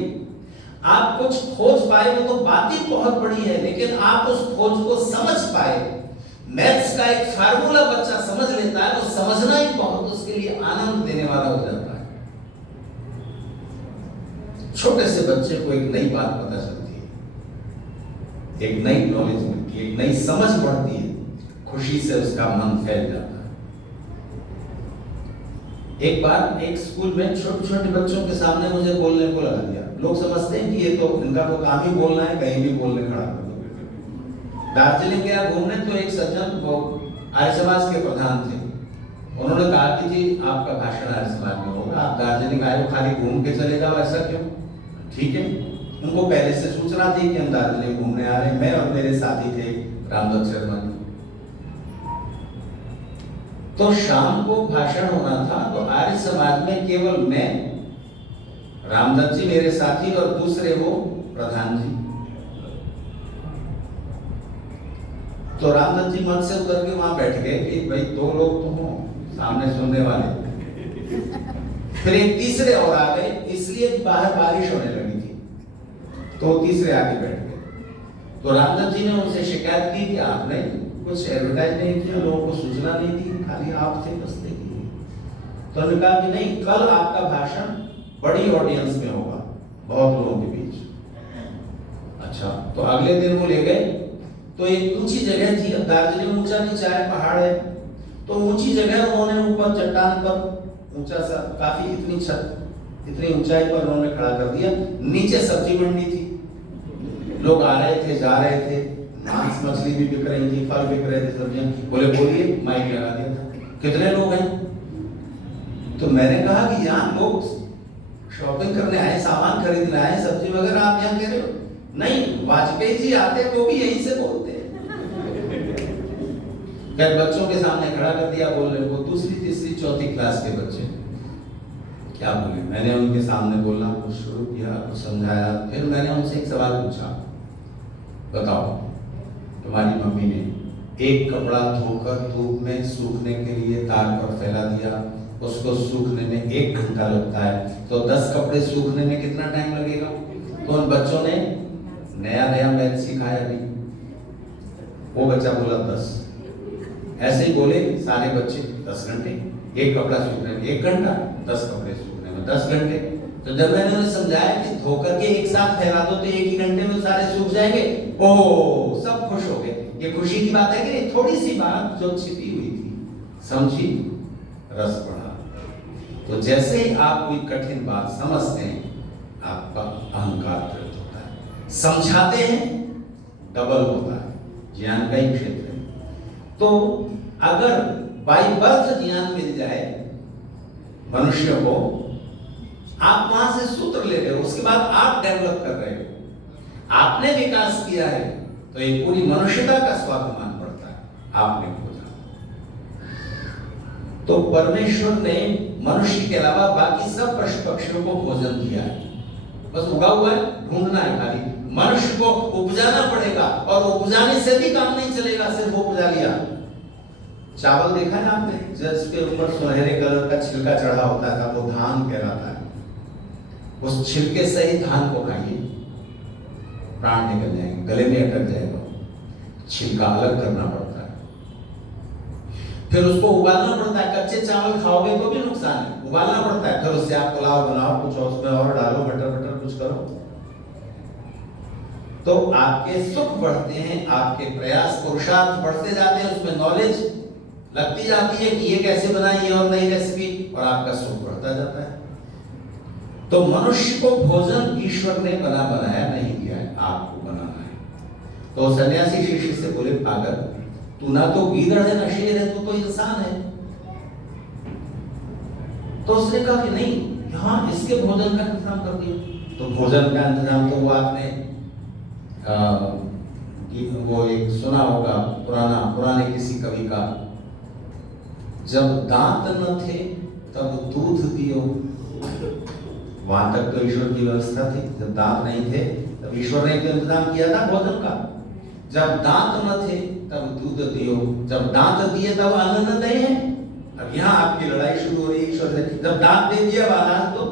आप कुछ खोज पाए, वो तो बात ही बहुत बड़ी है, लेकिन आप उस खोज को समझ पाए। मैथ्स का एक फार्मूला बच्चा समझ लेता है, वो समझना ही बहुत उसके लिए आनंद देने वाला हो जाता है। छोटे से बच्चे को एक नई बात पता चलती है, एक नई नॉलेज मिलती है, एक नई समझ बढ़ती है, खुशी से उसका मन फैल जाता है। एक बार एक स्कूल में छोटे छोटे बच्चों के सामने मुझे बोलने को लगा दिया। लोग समझते हैं कि ये तो इनका तो काम ही बोलना है, कहीं भी बोलने खड़ा कर दो। दार्जिलिंग गया घूमने, तो एक सज्जन वो आर्य समाज के प्रधान थे। उन्होंने कहा कि जी आपका भाषण आर्य समाज में होगा, आप दार्जिलिंग आए हो, खाली घूम के चले जाओ, ऐसा क्यों? ठीक है, उनको पहले से सूचना थी कि हम दार्जिलिंग घूमने आ रहे हैं। मैं और मेरे साथी थे रामदत्त शर्मा जी। तो शाम को भाषण होना था, तो आर्य समाज में केवल मैं, रामदत्त जी मेरे साथी, और दूसरे वो प्रधान जी। तो रामदत्त जी मंच से उतर के वहां बैठ गए कि भाई 2 लोग तो हो सामने सुनने वाले। फिर एक तीसरे और आ गए, इसलिए बाहर बारिश होने लगी थी, तो तीसरे आगे बैठ गए। तो रामदत्त जी ने उनसे शिकायत की कि आपने कुछ एडवर्टाइज नहीं किया, लोगों को सूचना नहीं दी, खाली आप थे बस देखिए। तो उन्होंने कहा कि नहीं, कल आपका भाषण बड़ी ऑडियंस में होगा, बहुत लोगों के बीच। अच्छा, तो अगले दिन वो ले गए। तो एक ऊंची जगह थी, अब दार्जिलिंग ऊंचा नीचा है, पहाड़ है, तो ऊंची जगह उन्होंने ऊपर चट्टान पर ऊंचा सा काफी इतनी छत, इतनी ऊंचाई पर उन्होंने खड़ा कर दिया। नीचे सब्जी मंडी थी, लोग आ रहे थे जा रहे थे, मांस मछली भी बिक रही थी, फल बिक रहे थे, सब्जियां। बोले बोलिए, माइक लगा दिया था, कितने लोग हैं? तो मैंने कहा कि यहाँ लोग शॉपिंग करने आए, सामान खरीदने आए, सब्जी वगैरह, आप यहाँ कह रहे हो? नहीं, वाजपेयी जी आते वो भी यहीं से बोलते। बच्चों के सामने खड़ा कर दिया बोलने को, दूसरी तीसरी चौथी क्लास के बच्चे क्या बोले। मैंने उनके सामने बोलना कुछ शुरू किया, कुछ समझाया। फिर मैंने उनसे एक सवाल पूछा, बताओ तुम्हारी मम्मी ने एक कपड़ा धोकर धूप में सूखने के लिए तार पर फैला दिया, उसको सूखने में 1 घंटा लगता है, तो 10 कपड़े सूखने में कितना टाइम लगेगा? तो उन बच्चों ने नया नया मैथ सिखाया नहीं, वो बच्चा बोला 10। ऐसे ही बोले सारे बच्चे 10 घंटे, एक कपड़ा सूखने में 1 घंटा, 10 कपड़े सूखने में 10 घंटे। तो जब मैंने उन्हें समझाया कि धोकर के एक साथ फैला दो तो 1 ही घंटे में सारे सूख जाएंगे, ओह सब खुश हो गए। ये खुशी की बात है कि थोड़ी सी बात जो छिपी हुई थी समझी, रस बढ़ा। तो जैसे ही आप कोई कठिन बात समझते हैं, आपका अहंकार प्रकट होता है, समझाते हैं डबल होता है, ज्ञान का ही क्षेत्र है। तो अगर बाय बर्थ ज्ञान मिल जाए मनुष्य को, आप वहां से सूत्र ले रहे हो, उसके बाद आप डेवलप कर रहे हो, आपने विकास किया है, तो एक पूरी मनुष्यता का स्वाभिमान बढ़ता है, आपने खोजा। तो परमेश्वर ने मनुष्य के अलावा बाकी सब पशु पक्षियों को भोजन दिया है, बस उगा हुआ है, ढूंढना है खाली। मनुष्य को उपजाना पड़ेगा, और उपजाने से भी काम नहीं चलेगा, सिर्फ उपजा लिया। चावल देखा है आपने, जिसके ऊपर सुनहरे कलर का छिलका चढ़ा होता था, वो धान कहलाता है। उस छिलके से ही धान को खाइए, प्राण निकल जाएंगे, गले में अटक जाएगा, छिलका अलग करना पड़ता है, फिर उसको उबालना पड़ता है। कच्चे चावल खाओगे तो भी नुकसान है, उबालना पड़ता है, फिर उससे आप पुलाव बनाओ, कुछ उसमें और डालो, बटर बटर कुछ करो। तो आपके सुख बढ़ते हैं, आपके प्रयास पुरुषार्थ बढ़ते जाते हैं, उसमें नॉलेज लगती जाती है कि ये कैसे बनाई है और नई रेसिपी, और आपका सुख बढ़ता जाता है। तो मनुष्य को भोजन ईश्वर ने बनाया नहीं दिया है, आपको बनाना है। तो सन्यासी शिष्य से बोले, पागल, तू ना तो गीदड़ है ना शेर है, तू तो इंसान है। तो उसने कहा कि नहीं, यहाँ इसके भोजन का इंतजाम कर दिया। तो भोजन का इंतजाम तो वो आपने वो एक सुना होगा, पुराने किसी कवि का, जब दांत न थे तब दूध दियो। वहां तक तो ईश्वर की व्यवस्था थी, जब दांत नहीं थे तब ईश्वर ने तो इंतजाम किया था भोजन का। जब दांत न थे तब दूध दियो, जब दांत दिए तब अन्न न दे हैं। अब यहाँ आपकी लड़ाई शुरू हो रही है ईश्वर से। जब दांत दे दिया, अनाज दो,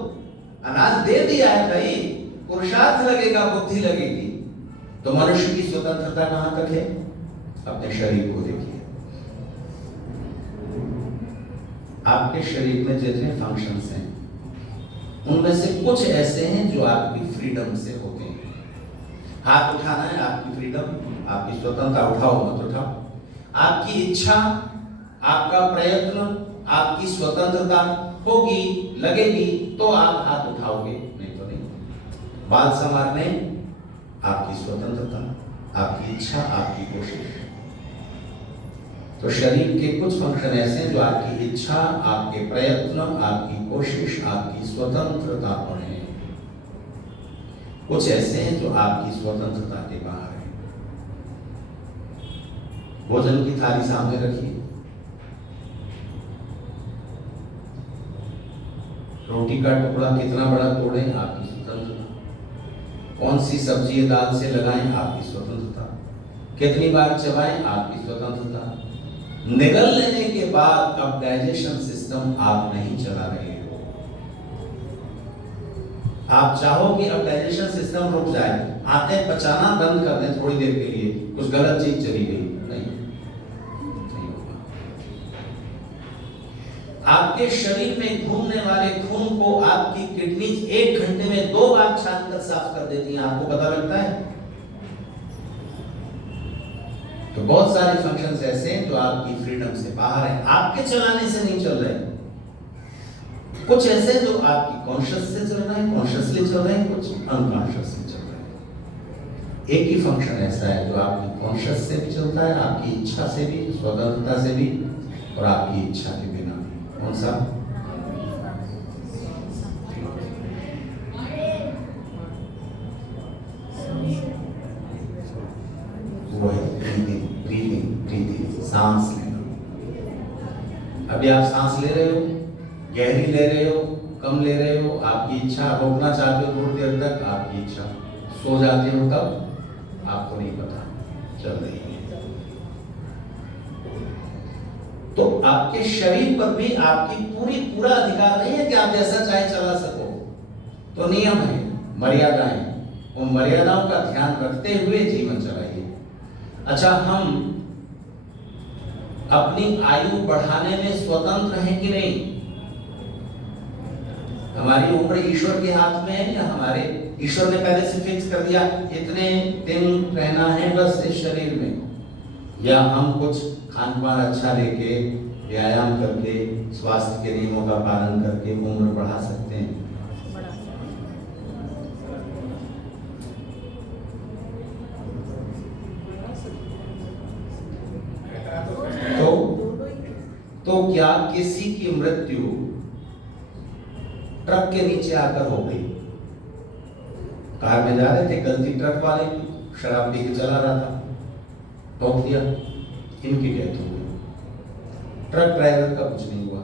अनाज दे दिया है भाई, पुरुषार्थ लगेगा, बुद्धि लगेगी। तो मनुष्य की स्वतंत्रता कहां तक है? अपने शरीर को देखिए, आपके शरीर में जितने फंक्शंस हैं उनमें से कुछ ऐसे हैं जो आपकी फ्रीडम से होते हैं। हाथ उठाना है आपकी फ्रीडम, आपकी स्वतंत्रता, उठाओ मत उठाओ। आपकी इच्छा, आपका प्रयत्न, आपकी स्वतंत्रता होगी, लगेगी तो आप हाथ उठाओगे, नहीं तो नहीं। बाल संवारने आपकी स्वतंत्रता, आपकी इच्छा, आपकी कोशिश। तो शरीर के कुछ फंक्शन ऐसे हैं जो आपकी इच्छा, आपके प्रयत्न, आपकी कोशिश, आपकी स्वतंत्रता पर है। कुछ ऐसे हैं जो आपकी स्वतंत्रता के बाहर हैं। भोजन की थाली सामने रखिए, रोटी का टुकड़ा कितना बड़ा तोड़ें, आपकी स्वतंत्रता। कौन सी सब्जी दाल से लगाएं, आपकी स्वतंत्रता। कितनी बार चबाएं, आपकी स्वतंत्रता। निगल लेने के बाद अब डाइजेशन सिस्टम आप नहीं चला रहे हो। आप चाहो कि अब डाइजेशन सिस्टम रुक जाए, आते पचाना बंद कर दें थोड़ी देर के लिए, कुछ गलत चीज चली गई, नहीं होगा। आपके शरीर में घूमने वाले खून को आपकी किडनी 1 घंटे में 2 बार छान कर साफ कर देती हैं, आपको पता लगता है? तो बहुत सारे फंक्शंस ऐसे हैं जो आपकी फ्रीडम से बाहर हैं, आपके चलाने से नहीं चल रहे। कुछ ऐसे जो आपकी कॉन्शियस से चल रहे हैं, कॉन्शियसली चल रहे हैं, कुछ अनकॉन्शियसली चल रहे हैं। एक ही फंक्शन ऐसा है जो आपकी कॉन्शियस से भी चलता है, आपकी इच्छा से भी, स्वतंत्रता से भी, और आपकी इच्छा के बिना भी। कौन सा? वो है ब्रीदिंग, ब्रीदिंग, ब्रीदिंग, सांस लेना। अभी आप सांस ले रहे हो, गहरी ले रहे हो, कम ले रहे हो, आपकी इच्छा। रोकना चाहते हो थोड़ी देर तक, आपकी इच्छा। सो जाते हो तब आपको नहीं पता चल रही है। तो आपके शरीर पर भी आपकी पूरा अधिकार नहीं है कि आप जैसा चाहे चला सको। तो नियम है, मर्यादाएं, उन मर्यादाओं का ध्यान रखते हुए जीवन चलाइए। अच्छा, हम अपनी आयु बढ़ाने में स्वतंत्र हैं कि नहीं? हमारी उम्र ईश्वर के हाथ में है, या हमारे ईश्वर ने पहले से फिक्स कर दिया इतने दिन रहना है बस इस शरीर में, या हम कुछ खान पान अच्छा लेके, व्यायाम करके, स्वास्थ्य के नियमों का पालन करके उम्र बढ़ा सकते हैं? तो क्या किसी की मृत्यु ट्रक के नीचे आकर हो गई? कार में जा रहे थे, गलती ट्रक वाले की, शराब पी के चला रहा था, ठोक दिया, इनकी डेथ हो गई। ट्रक ड्राइवर का कुछ नहीं हुआ,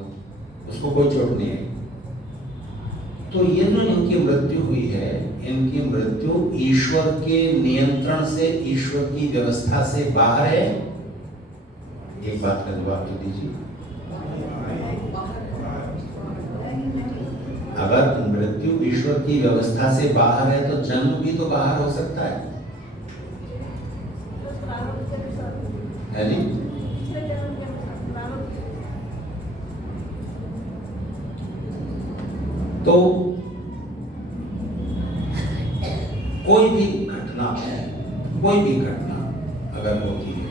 उसको कोई चोट नहीं आई। तो ये जो इनकी मृत्यु हुई है, इनकी मृत्यु ईश्वर के नियंत्रण से, ईश्वर की व्यवस्था से बाहर है। एक बात का जवाब तो दीजिए। अगर मृत्यु ईश्वर की व्यवस्था से बाहर है तो जन्म भी तो बाहर हो सकता है नहीं? तो कोई भी घटना अगर होती है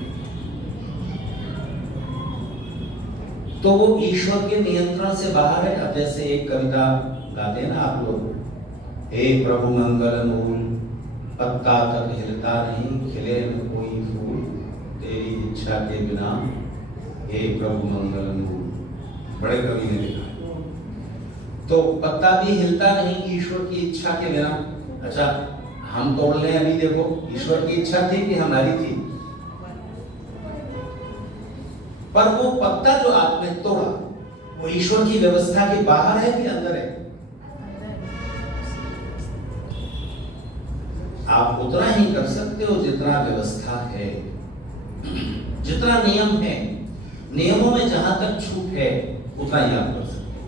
तो वो ईश्वर के नियंत्रण से बाहर है। अब जैसे एक कविता गाते हैं ना आप लोग, हे प्रभु मंगल मूल, पत्ता तक हिलता नहीं, खिले न कोई फूल, तेरी इच्छा के बिना, हे प्रभु मंगल मूल। बड़े कवि ने लिखा है। तो पत्ता भी हिलता नहीं ईश्वर की इच्छा के बिना। अच्छा, हम तोड़ लें अभी, देखो ईश्वर की इच्छा थी कि हमारी थी? पर वो पत्ता जो आपने तोड़ा, वो ईश्वर की व्यवस्था के बाहर है कि अंदर है? आप उतना ही कर सकते हो जितना व्यवस्था है, जितना नियम है। नियमों में जहां तक छूट है उतना ही आप कर सकते हो।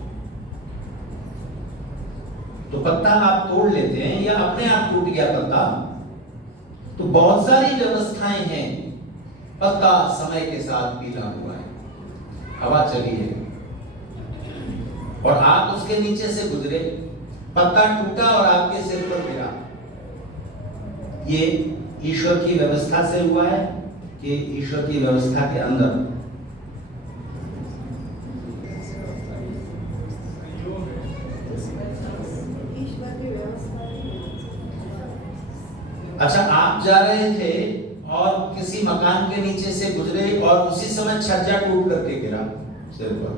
तो पत्ता आप तोड़ लेते हैं या अपने आप टूट गया पत्ता, तो बहुत सारी व्यवस्थाएं हैं। पत्ता समय के साथ पीला हुआ है, हवा चली है और आप उसके नीचे से गुजरे, पत्ता टूटा और आपके सिर पर गिरा। ये ईश्वर की व्यवस्था से हुआ है कि ईश्वर की व्यवस्था के अंदर? अच्छा, आप जा रहे थे और किसी मकान के नीचे से गुजरे और उसी समय छज्जा टूट करके गिरा, सिर पर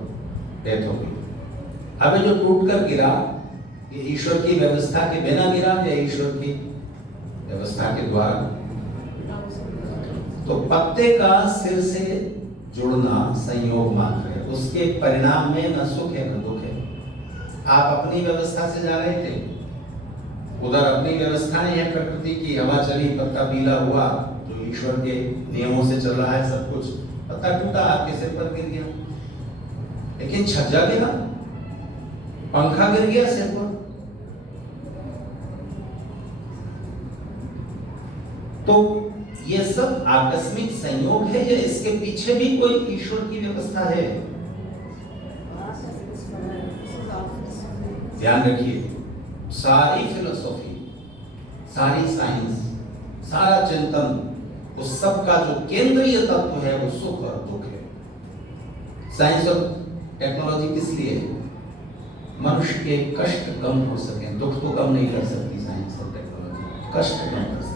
डेथ हो गई। अब जो टूट कर गिरा, ये ईश्वर की व्यवस्था के बिना गिरा या ईश्वर की व्यवस्था के द्वारा? तो पत्ते का सिर से जुड़ना संयोग मात्र है, उसके परिणाम में न सुख है न दुख है। आप अपनी व्यवस्था से जा रहे थे, उधर अपनी व्यवस्थाएं हैं प्रकृति की, हवा चली, पत्ता पीला हुआ, जो ईश्वर के नियमों से चल रहा है सब कुछ, पत्ता टूटा आपके सिर पर गिर गया। लेकिन छज्जा गिरा, पंखा गिर गया सिर पर। तो ये सब आकस्मिक संयोग है या इसके पीछे भी कोई ईश्वर की व्यवस्था है? ध्यान रखिए, सारी फिलोसॉफी, सारी साइंस, सारा चिंतन, उस सब का जो केंद्रीय तत्व है वो सुख और दुख है। साइंस और टेक्नोलॉजी किस लिए है? मनुष्य के कष्ट कम हो सके। दुख तो कम नहीं कर सकती साइंस और टेक्नोलॉजी, कष्ट कम कर सकती है।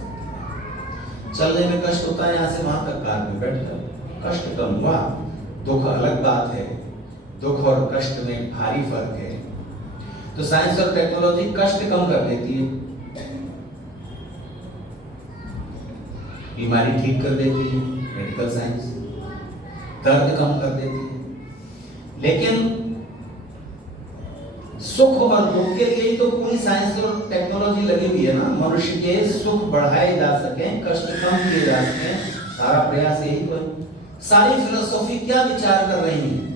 चलने में कष्ट होता है, यहाँ से वहां तक कार में बैठ कर, कष्ट कम हुआ। दुख अलग बात है, दुख और कष्ट में भारी फर्क है। तो साइंस और टेक्नोलॉजी कष्ट कम कर देती है, बीमारी ठीक कर देती है, मेडिकल साइंस दर्द कम कर देती है। लेकिन सुख और दुख के लिए तो पूरी साइंस और टेक्नोलॉजी लगी हुई है ना, मनुष्य के सुख बढ़ाए जा सके, कष्ट कम किए जा सके, सारा प्रयास यही तो है। सारी फिलोसॉफी क्या विचार कर रही है?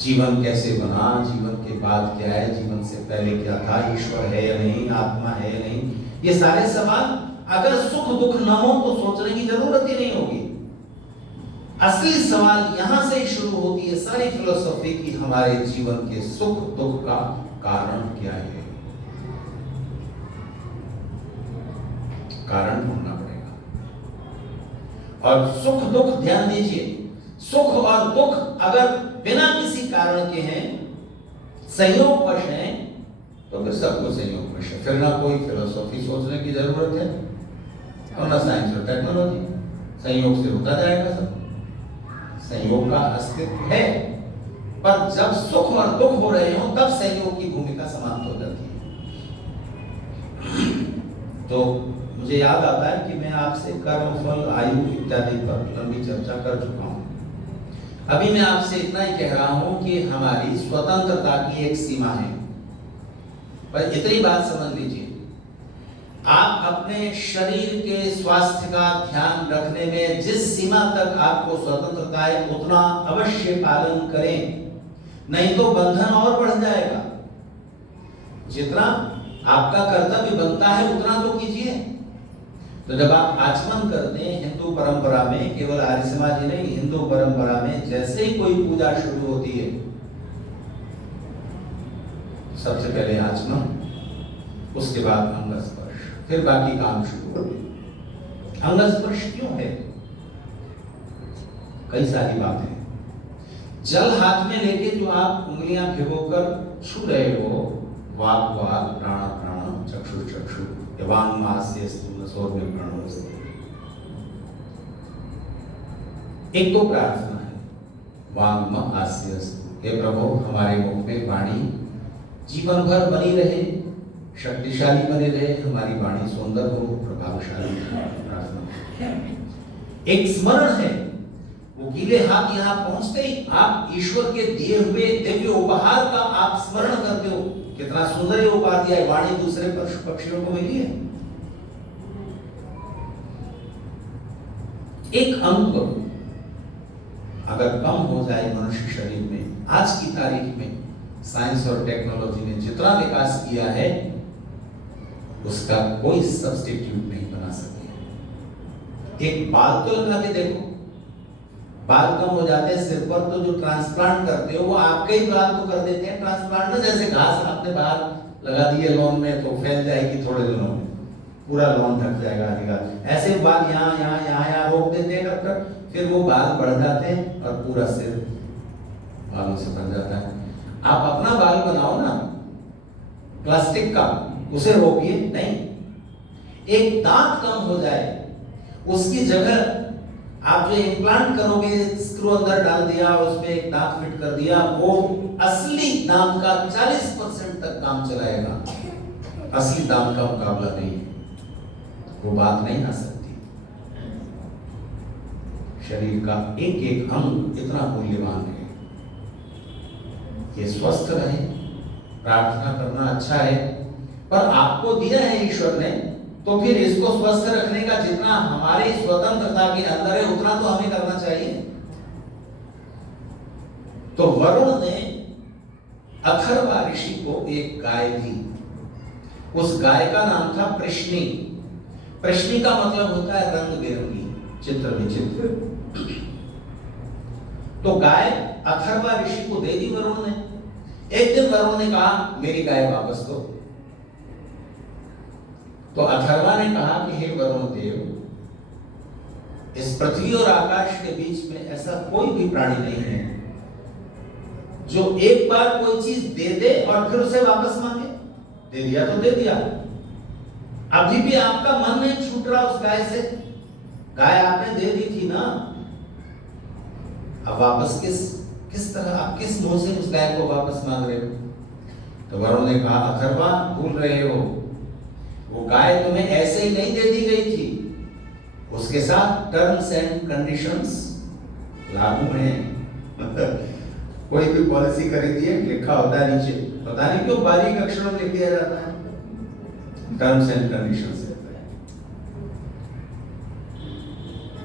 जीवन कैसे बना, जीवन के बाद क्या है, जीवन से पहले क्या था, ईश्वर है या नहीं, आत्मा है या नहीं, ये सारे सवाल अगर सुख दुख न हो तो सोचने की जरूरत ही नहीं होगी। असली सवाल यहां से ही शुरू होती है सारी फिलोसॉफी की, हमारे जीवन के सुख दुख का कारण क्या है? कारण ढूंढना पड़ेगा। और सुख दुख, ध्यान दीजिए, सुख और दुख अगर बिना किसी कारण के हैं, संयोगवश हैं, तो फिर सब कुछ संयोगवश है। फिर ना कोई फिलोसॉफी सोचने की जरूरत है और ना साइंस और टेक्नोलॉजी, संयोग से होता जाएगा सब। संयोग का अस्तित्व है, पर जब सुख और दुख हो रहे हो तब संयोग की भूमिका समाप्त हो जाती है। तो मुझे याद आता है कि मैं आपसे कर्म फल आयु इत्यादि पर लंबी चर्चा कर चुका हूं। अभी मैं आपसे इतना ही कह रहा हूं कि हमारी स्वतंत्रता की एक सीमा है। पर इतनी बात समझ लीजिए, आप अपने शरीर के स्वास्थ्य का ध्यान रखने में जिस सीमा तक आपको स्वतंत्रता है उतना अवश्य पालन करें, नहीं तो बंधन और बढ़ जाएगा। जितना आपका कर्तव्य बनता है उतना तो कीजिए। तो जब आप आचमन करते हैं, हिंदू परंपरा में, केवल आर्य समाज ही नहीं, हिंदू परंपरा में जैसे ही कोई पूजा शुरू होती है, सबसे पहले आचमन, उसके बाद अंग स्पर्श, फिर बाकी काम शुरू होते हैं। अंग स्पर्श क्यों है? कई सारी बातें। जल हाथ में लेके जो आप उंगलियां भिगोकर छू रहे हो, वाक वाक, प्राण प्राण, चक्षु चक्षु, वांग मास्यस्तु नसोर्मे प्राणोस्तु। एक तो प्रार्थना है, वांग आस्यस्तु, हे प्रभु हमारे मुख में वाणी जीवन भर बनी रहे, शक्तिशाली बने रहे, हमारी वाणी सुंदर हो, प्रभावशाली प्रार्थना। एक स्मरण है, वो गीले हाथ यहाँ पहुंचते ही आप ईश्वर के दिए हुए दिव्य उपहार का आप स्मरण करते हो। कितना सुंदर ये उपहार दिया है, वाणी दूसरे पशु पक्षियों को मिली है। एक अंग अगर कम हो जाए मनुष्य शरीर में, आज की तारीख में साइंस और टेक्नोलॉजी ने जितना विकास किया है उसका कोई सब्स्टिट्यूट नहीं बना सके। एक बाल तो लगा के देखो, बाल कम हो जाते हैं सिर पर, तो जो ट्रांसप्लांट करते हो वो आपके ही बाल तो कर देते हैं ट्रांसप्लांट ना। जैसे घास आपने बाहर लगा दिए लॉन में तो फैल जाएगी थोड़े दिनों में, पूरा लॉन ढक जाएगा आधी रात। ऐसे बाल यहाँ रोक देते हैं डॉक्टर, फिर वो बाल बढ़ जाते हैं और पूरा सिर बालों से भर जाता है। आप अपना बाल बनाओ ना प्लास्टिक का, उसे रोकिए नहीं। एक दांत कम हो जाए, उसकी जगह आप जो इम्प्लांट करोगे, स्क्रू अंदर डाल दिया और उसमें एक दांत फिट कर दिया, वो असली दांत का 40% तक काम चलाएगा। असली दांत का मुकाबला नहीं है, वो बात नहीं आ सकती। शरीर का एक एक अंग इतना मूल्यवान है। ये स्वस्थ रहे, प्रार्थना करना अच्छा है, पर आपको दिया है ईश्वर ने, तो फिर इसको स्वस्थ रखने का जितना हमारी स्वतंत्रता के अंदर है उतना तो हमें करना चाहिए। तो वरुण ने अथर्वा ऋषि को एक गाय दी। उस गाय का नाम था प्रश्नी। प्रश्नी का मतलब होता है रंग बिरंगी, चित्र विचित्र। तो गाय अथर्वा ऋषि को दे दी वरुण ने। एक दिन वरुण ने कहा मेरी गाय वापस दो। तो अथर्वा ने कहा कि हे वरुण देव, इस पृथ्वी और आकाश के बीच में ऐसा कोई भी प्राणी नहीं है जो एक बार कोई चीज दे दे और फिर उसे वापस मांगे। दे दिया तो दे दिया, अभी भी आपका मन नहीं छूट रहा उस गाय से। गाय आपने दे दी थी ना, अब वापस किस तरह, आप किस मुंह से उस गाय को वापस मांग रहे हो? तो वरुण ने कहा अथर्वा भूल रहे हो, वो गाय तुम्हें ऐसे ही नहीं दे दी गई थी, उसके साथ टर्म्स एंड कंडीशंस लागू हैं। कोई भी पॉलिसी खरीदी है, लिखा होता है नीचे, पता नहीं क्यों बारीक अक्षरों में लिख दिया जाता है, टर्म्स एंड कंडीशंस।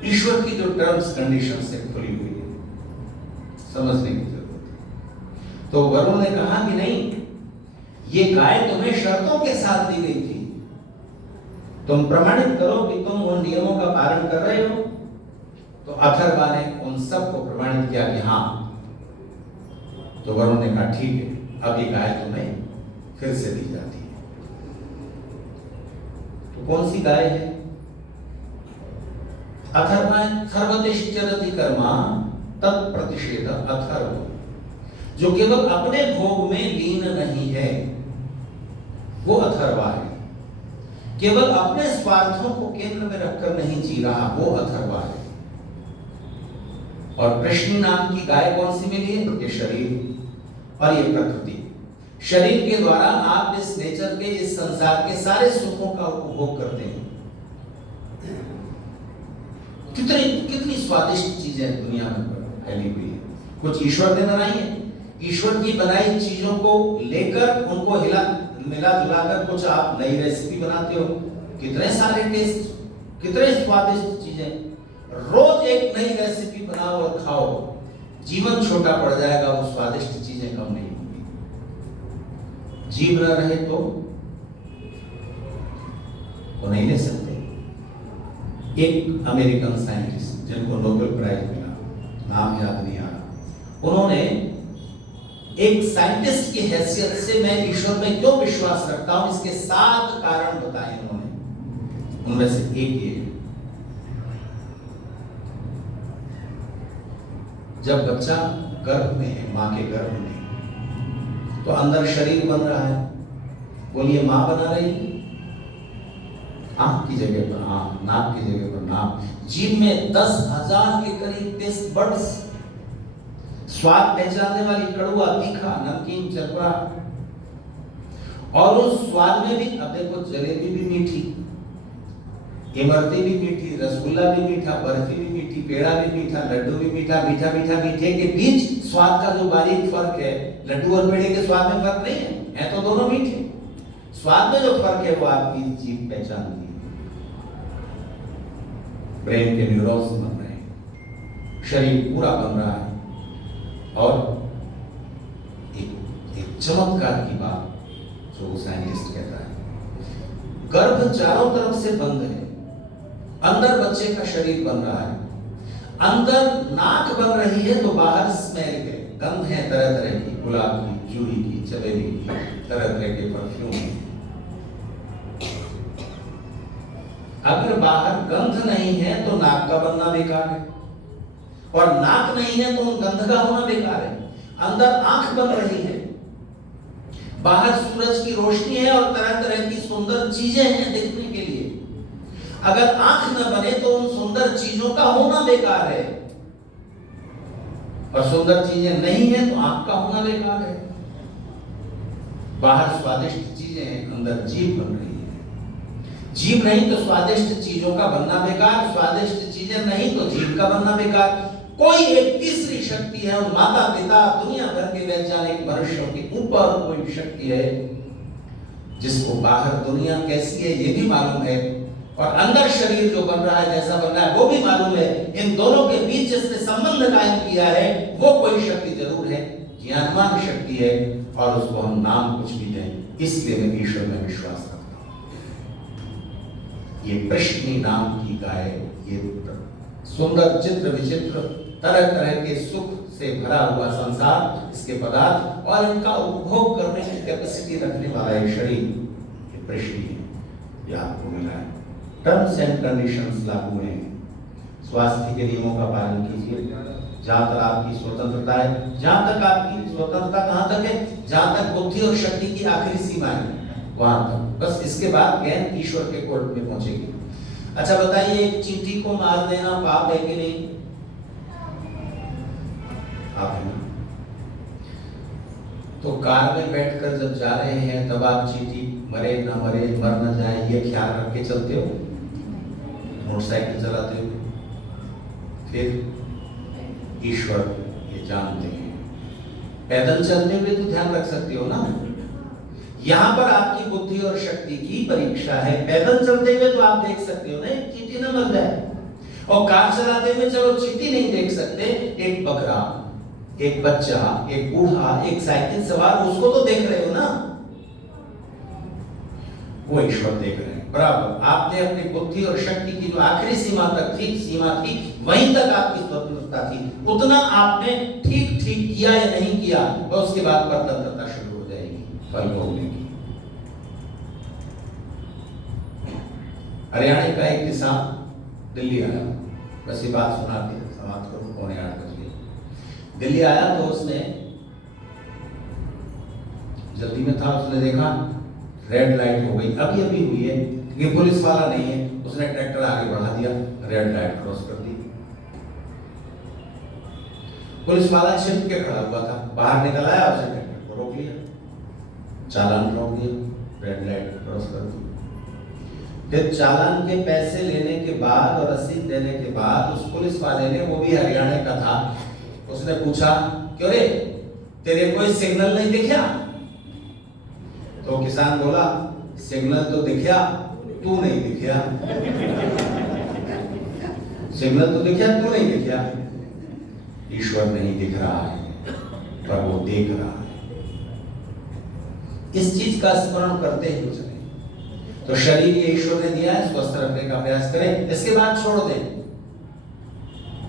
ईश्वर की जो टर्म्स कंडीशंस से खुली हुई है, समझने की जरूरत है। तो वरुण ने कहा कि नहीं, ये गाय तुम्हें शर्तों के साथ दी गई थी, तुम प्रमाणित करो कि तुम उन नियमों का पालन कर रहे हो। तो अथर्वा ने उन सबको प्रमाणित किया कि हाँ। तो वरुण ने कहा ठीक है, अब ये गाय तुम्हें फिर से दी जाती है। तो कौन सी गाय है? अथर्वा सर्वतिष्ठति कर्मा तत्प्रतिषेध अथर्व, जो केवल अपने भोग में लीन नहीं है, वो अथर्वा है। केवल अपने स्वार्थों को केंद्र में रखकर नहीं जी रहा, वो अथर्वा है। और कृष्ण नाम की गाय कौन सी मिली है? ये शरीर और ये प्रकृति। शरीर के द्वारा आप इस नेचर के, इस संसार के सारे सुखों का उपभोग करते हैं। कितनी स्वादिष्ट चीजें दुनिया में फैली हुई है। कुछ ईश्वर ने बनाई है, ईश्वर की बनाई चीजों को लेकर उनको मिला जुलाकर कुछ आप नई रेसिपी बनाते हो। कितने सारे टेस्ट, कितने स्वादिष्ट चीजें। रोज एक नई रेसिपी बनाओ और खाओ, जीवन छोटा पड़ जाएगा, वो स्वादिष्ट चीजें कम नहीं होंगी। जीव न रहे तो वो नहीं ले सकते। एक अमेरिकन साइंटिस्ट जिनको नोबेल प्राइज मिला, नाम याद नहीं आ रहा, उन्होंने एक साइंटिस्ट की हैसियत से मैं ईश्वर में क्यों विश्वास रखता हूं, इसके 7 कारण बताए उन्होंने। उनमें से एक ये, जब बच्चा गर्भ में है, मां के गर्भ में, तो अंदर शरीर बन रहा है। बोलिए मां बना रही है, आंख की जगह पर आंख, नाक की जगह पर नाक, जीभ में 10,000 के करीब टेस्ट बड्स, स्वाद पहचानने वाली कड़वा, तीखा, नमकीन, चरपरा। और उस स्वाद में भी, अब देखो, जलेबी भी मीठी, इमरती भी मीठी, रसगुल्ला भी मीठा, बर्फी भी मीठी, पेड़ा भी मीठा, लड्डू भी मीठा, मीठा मीठा मीठे के बीच स्वाद का जो बारीक फर्क है, लड्डू और पेड़े के स्वाद में फर्क नहीं है तो दोनों मीठे। स्वाद में जो फर्क है वो आपकी जीभ पहचानती है। ब्रेन के न्यूरॉन्स बन रहे हैं, शरीर पूरा बन रहा है। और एक चमत्कार की बात जो साइंटिस्ट कहता है, गर्भ चारों तरफ से बंद है, अंदर बच्चे का शरीर बन रहा है, अंदर नाक बन रही है तो बाहर स्मेल है, गंध है तरह तरह की, गुलाब की, जूही की, चमेली की, तरह तरह के परफ्यूम। अगर बाहर गंध नहीं है तो नाक का बनना बेकार है, और नाक नहीं है तो उन गंध का होना बेकार है। अंदर आंख बन रही है, बाहर सूरज की रोशनी है और तरह तरह की सुंदर चीजें हैं देखने के लिए। अगर आंख न बने तो उन सुंदर चीजों का होना बेकार है, और सुंदर चीजें नहीं है तो आंख का होना बेकार है। बाहर स्वादिष्ट चीजें हैं, अंदर जीभ बन रही है। जीभ नहीं तो स्वादिष्ट चीजों का बनना बेकार, स्वादिष्ट चीजें नहीं तो जीभ का बनना बेकार। कोई एक तीसरी शक्ति है, और माता पिता दुनिया भर के वैज्ञानिक मनुष्यों के ऊपर कोई शक्ति है जिसको बाहर दुनिया कैसी है ये भी मालूम है, और अंदर शरीर जो बन रहा है जैसा बन रहा है वो भी मालूम है। इन दोनों के बीच जिसने संबंध कायम किया है वो कोई शक्ति जरूर है, ज्ञानवान शक्ति है, और उसको हम नाम कुछ भी दें। इसलिए मैं ईश्वर में विश्वास रखता हूं। ये प्रश्नी नाम की गाय, ये सुंदर चित्र विचित्र तरह तरह के सुख से भरा हुआ संसार, इसके पदार्थ और इनका उपभोग करने की कैपेसिटी रखने वाला एक शरीर, ये प्रश्नी है, ये आपको मिला है। टर्म्स एंड कंडीशंस लागू हैं। स्वास्थ्य के नियमों का पालन कीजिए, जहां तक आपकी स्वतंत्रता है। जहां तक आपकी स्वतंत्रता कहां तक है? जहां तक बुद्धि और शक्ति की आखिरी सीमा है वहां तक, बस इसके बाद ज्ञान ईश्वर के कोर्ट में पहुंचेगी। अच्छा बताइए, एक चींटी को मार देना पाप है कि नहीं? आप है ना? तो कार में बैठकर जब जा रहे हैं तब आप चींटी मरे ना मरे, मर ना जाए, ये ख्याल रख के चलते हो? मोटरसाइकिल चलाते हो? फिर ईश्वर ये जानते हैं। पैदल चलते हुए तो ध्यान रख सकते हो ना, यहां पर आपकी बुद्धि और शक्ति की परीक्षा है। पैदल चलते हुए तो आप देख सकते हो ना एक चींटी न मर जाए, और कार चलाते हुए चलो चींटी नहीं देख सकते, एक बकरा, एक बच्चा, एक बूढ़ा, एक साइकिल सवार, उसको तो देख रहे हो ना, वो ईश्वर देख रहे हैं बराबर। आपने अपनी बुद्धि और शक्ति की जो आखिरी सीमा थी वहीं तक आपकी स्वतंत्रता थी, उतना आपने ठीक किया या नहीं किया, और उसके बाद परतंत्रता शुरू हो जाएगी फल भोगने की। हरियाणा का एक किसान दिल्ली आया, बस ये बात सुना के समाप्त करूं, 7:45 बजे दिल्ली आया तो उसने जल्दी में था, उसने देखा रेड लाइट हो गई, अभी हुई है, ये पुलिस वाला नहीं है, उसने ट्रैक्टर आगे बढ़ा दिया, रेड लाइट क्रॉस कर दी। पुलिस वाला छिप के खड़ा हुआ था, बाहर निकल आया, उसने ट्रैक्टर को रोक लिया, चालान रोक दिया, रेड लाइट क्रॉस कर दी। फिर चालान के पैसे लेने के बाद और रसीद देने के बाद उस पुलिस वाले ने, वो भी हरियाणा का था, उसने पूछा, क्यों रे तेरे कोई सिग्नल नहीं दिखा? तो किसान बोला, सिग्नल तो दिखा, तू नहीं दिखा। सिग्नल तो दिखा, तू नहीं दिखा। ईश्वर नहीं दिख रहा है पर वो देख रहा है। इस चीज का स्मरण करते हुए चलें। तो शरीर ये ईश्वर ने दिया है, स्वस्थ रखने का प्रयास करें, इसके बाद छोड़ दें।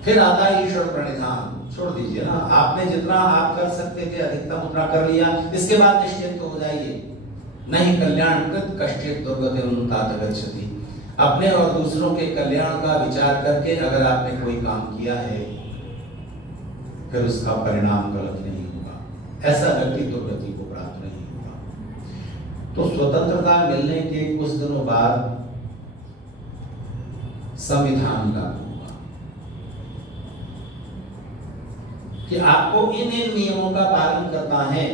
फिर आता है ईश्वर प्रणिधान, छोड़ दीजिए ना, आपने जितना आप कर सकते थे अधिकतम उतना कर लिया, इसके बाद निश्चिंत हो जाइए। नहीं कल्याण कृत कष्टित दुर्गति उन्नतात गच्छति। अपने और दूसरों के कल्याण का विचार करके अगर आपने कोई काम किया है फिर उसका परिणाम गलत नहीं होगा, ऐसा व्यक्ति दुर्गति को प्राप्त नहीं होगा। तो स्वतंत्रता मिलने के कुछ दिनों बाद संविधान लागू हुआ कि आपको इन नियमों का पालन करना है।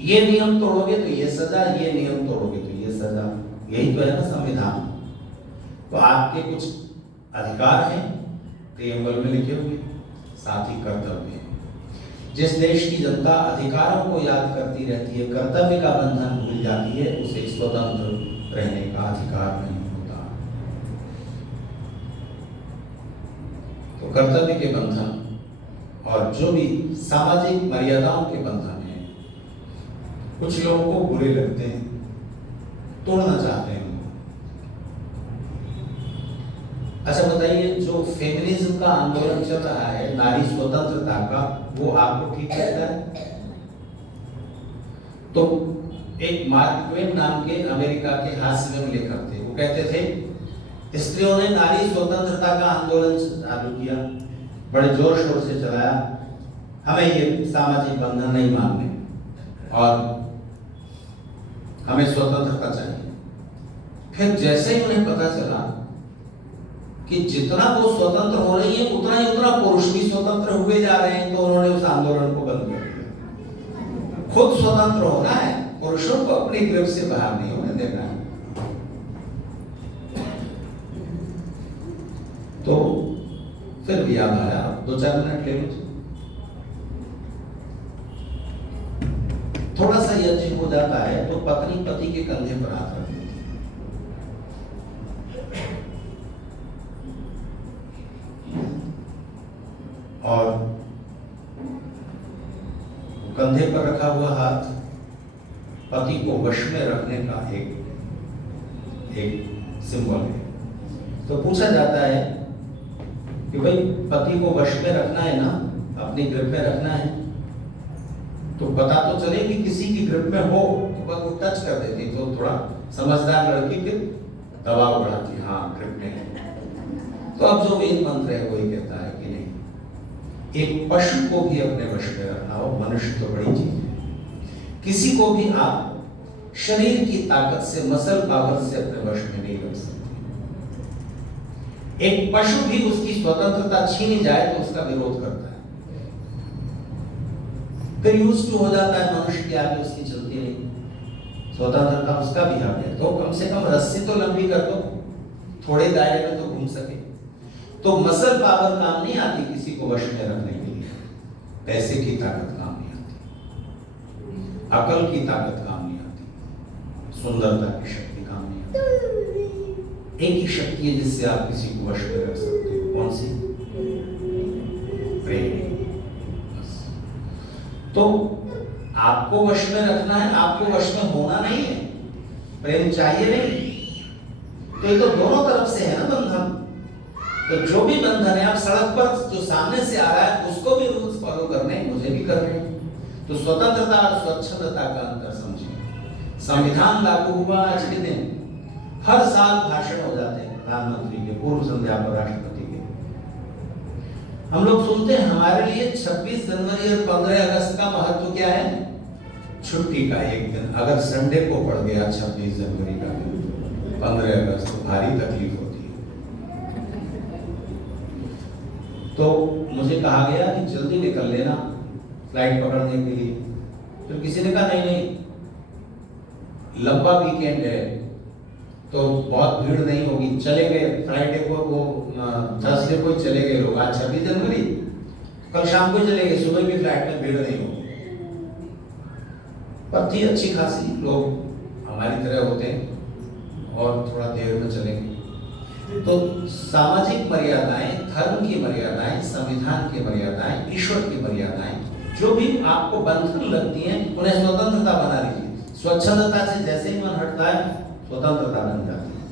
ये नियम तोड़ोगे तो ये सजा, ये नियम तोड़ोगे तो ये सजा, यही तो है ना संविधान। तो आपके कुछ अधिकार हैं प्रियम्बल में लिखे हुए, साथ ही कर्तव्य हैं। जिस देश की जनता अधिकारों को याद करती रहती है, कर्तव्य का बंधन भूल जाती है, उसे स्वतंत्र रहने का अधिकार नहीं होता। तो कर्तव्य के बंधन और जो भी सामाजिक मर्यादाओं के बंधन हैं, कुछ लोगों को बुरे लगते हैं, तोड़ना चाहते हैं। अच्छा बताइए, जो फेमिनिज्म का आंदोलन चल रहा है नारी स्वतंत्रता का, वो आपको ठीक लगता है? तो एक मार्क ट्वेन नाम के अमेरिका के हास्यव्यंग्य लेखक थे, वो कहते थे स्त्रियों ने नारी स्वतंत्रता का आंदोलन चालू किया, बड़े जोर शोर से चलाया, हमें ये सामाजिक बंधन नहीं मानने और हमें स्वतंत्रता चाहिए। फिर जैसे ही उन्हें पता चला कि जितना वो स्वतंत्र हो रही है उतना पुरुष भी स्वतंत्र हुए जा रहे हैं, तो उन्होंने उस आंदोलन को बंद कर दिया। खुद स्वतंत्र होना है, पुरुषों को अपनी ग्रिप से बाहर नहीं होने देना है। तो फिर भी याद आया, 2-4 मिनट ले लीजिए। थोड़ा सा यह अजीब हो जाता है तो पत्नी पति के कंधे पर हाथ रख देती और कंधे पर रखा हुआ हाथ पति को वश में रखने का एक सिंबल है। तो पूछा जाता है कि भाई पति को वश में रखना है ना, अपनी ग्रिप में रखना है, तो पता तो चले कि किसी की ग्रिप में हो तो बस वो टच कर देती, तो थोड़ा समझदार लड़की फिर दबाव बढ़ाती, हाँ ग्रिप में है। तो अब जो वेद मंत्र है वही कहता है कि नहीं, एक पशु को भी अपने वश में रखना हो, मनुष्य तो बड़ी चीज है। किसी को भी आप शरीर की ताकत से, मसल पावर से अपने वश में नहीं रख सकते। एक पशु भी उसकी स्वतंत्रता छीनी जाए तो उसका विरोध करता है, फिर यूज्ड टू हो जाता है, मनुष्य की आगे उसकी चलती नहीं, स्वतंत्रता उसका भी हक है, तो कम से कम रस्सी तो लंबी कर दो, थोड़े दायरे में तो घूम सके। तो मसल पावर काम नहीं आती किसी को वश में रखने के लिए, पैसे की ताकत काम नहीं आती, अकल की ताकत काम नहीं आती, सुंदरता की शक्ति काम नहीं आती। एक ही शक्ति है जिससे आप किसी को वश में रख सकते हो, कौन सी? प्रेम। तो आपको वश में रखना है, आपको वश में होना नहीं है, प्रेम चाहिए नहीं, तो ये तो दोनों तरफ से है ना बंधन। तो जो भी बंधन है, आप सड़क पर जो सामने से आ रहा है उसको भी रूल्स फॉलो करने, मुझे भी करने हैं। तो स्वतंत्रता और स्वच्छंदता का अंतर समझिए। संविधान लागू हुआ आज के दिन, हर साल भाषण हो जाते हैं प्रधानमंत्री के, पूर्व संध्या पर राष्ट्रपति के। हम लोग सुनते हैं, हमारे लिए 26 जनवरी और 15 अगस्त का महत्व क्या है? छुट्टी का एक दिन। अगर संडे को पड़ गया 26 जनवरी का दिन, 15 अगस्त, तो भारी तकलीफ होती है। तो मुझे कहा गया कि जल्दी निकल लेना फ्लाइट पकड़ने के लिए। तो किसी ने कहा नहीं, लंबा वीकेंड है तो बहुत भीड़ नहीं होगी, चले गए फ्राइडे को, वो थर्सडे को चले गए लोग, आज 26 जनवरी, कल शाम को चले गए, सुबह भी फ्लाइट में भीड़ नहीं होगी। पर थी अच्छी खासी, लोग हमारी तरह होते हैं और थोड़ा देर में चलेंगे। तो सामाजिक मर्यादाएं, धर्म की मर्यादाएं, संविधान की मर्यादाएं, ईश्वर की मर्यादाएं, जो भी आपको बंधन लगती हैं उन्हें स्वतंत्रता बना लीजिए। स्वच्छंदता से जैसे ही मन हटता है स्वतंत्रता बन जाती है।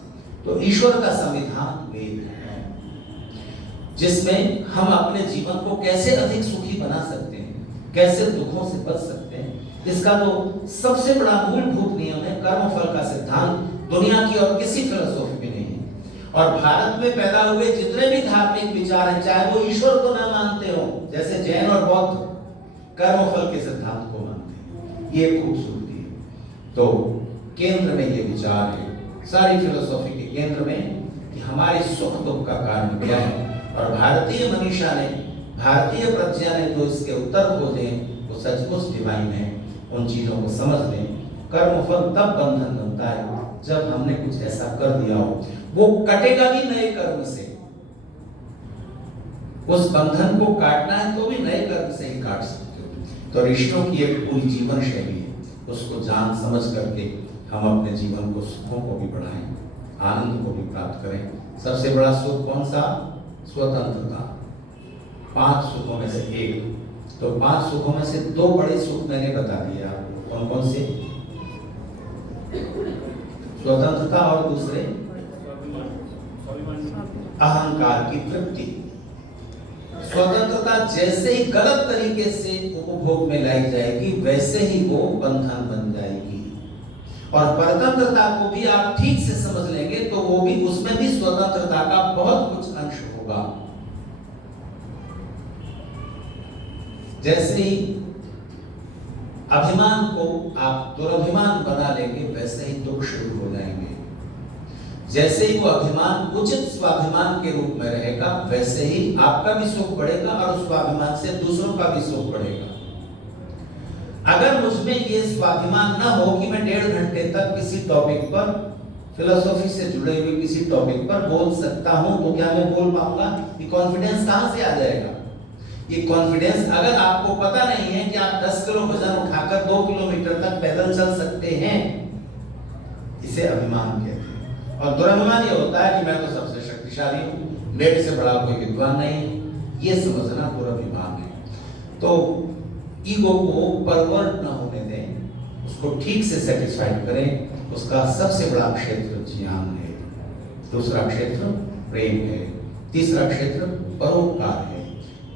तो ईश्वर का संविधान वेद है, जिसमें हम अपने जीवन को कैसे अधिक सुखी बना सकते हैं, कैसे दुखों से बच सकते हैं, इसका तो सबसे बड़ा मूलभूत नियम है कर्मफल का सिद्धांत। दुनिया की और किसी फिलोसॉफी में नहीं है। और भारत में पैदा हुए जितने भी धार्मिक विचार हैं, चाहे वो ईश्वर को न मानते हो, जैसे जैन और बौद्ध कर्मफल के सिद्धांत को मानते हैं, ये खूबसूरती है। तो केंद्र में ये विचार है, सारी फिलोसॉफी के केंद्र में, कि हमारे सुख दुख का कारण क्या है। और भारतीय मनीषा ने, भारतीय प्रज्ञा ने जो इसके उत्तर खोजे वो सचमुच डिवाइन है। उन चीजों को समझ लें। कर्मफल तब बंधन बनता है जब हमने कुछ ऐसा कर दिया हो, वो कटेगा भी नए कर्म से। उस बंधन को काटना है तो भी नए कर्म से ही काट सकते हो। तो ऋषियों की एक पूरी जीवन शैली है, उसको जान समझ करके हम अपने जीवन को, सुखों को भी बढ़ाएं, आनंद को भी प्राप्त करें। सबसे बड़ा सुख कौन सा? स्वतंत्रता। 5 सुखों में से एक। तो 5 सुखों में से 2 बड़े सुख मैंने बता दिए आपको। कौन कौन से? स्वतंत्रता और दूसरे अहंकार की तृप्ति। स्वतंत्रता जैसे ही गलत तरीके से उपभोग में लाई जाएगी, वैसे ही वो बंधन बन जाएगी। और परतंत्रता को भी आप ठीक से समझ लेंगे तो वो भी, उसमें भी स्वतंत्रता का बहुत कुछ अंश होगा। जैसे ही अभिमान को आप दुर्भिमान बना लेंगे, वैसे ही दुख शुरू हो जाएंगे। जैसे ही वो अभिमान उचित स्वाभिमान के रूप में रहेगा, वैसे ही आपका भी सुख बढ़ेगा और उस स्वाभिमान से दूसरों का भी सुख बढ़ेगा। अगर मुझमें ये स्वाभिमान न हो कि मैं 1.5 घंटे तक किसी टॉपिक पर, फिलोसॉफी से जुड़े हुए किसी टॉपिक पर बोल सकता हूं, तो क्या मैं बोल पाऊंगा? ये कॉन्फिडेंस कहां से आ जाएगा? ये कॉन्फिडेंस, अगर आपको पता नहीं है कि आप 10 किलो वजन उठाकर 2 किलोमीटर तक पैदल चल सकते हैं, इसे अभिमान कहते हैं। और दुराभिमान ये होता है कि मैं तो सबसे शक्तिशाली हूं, मेरे से बड़ा कोई विद्वान नहीं, ये समझना दुराभिमान है। तो ईगो को परवर्ट न होने दें, उसको ठीक से सेटिस्फाइड करें। उसका सबसे बड़ा क्षेत्र ज्ञान है, दूसरा क्षेत्र प्रेम है, तीसरा क्षेत्र परोपकार है।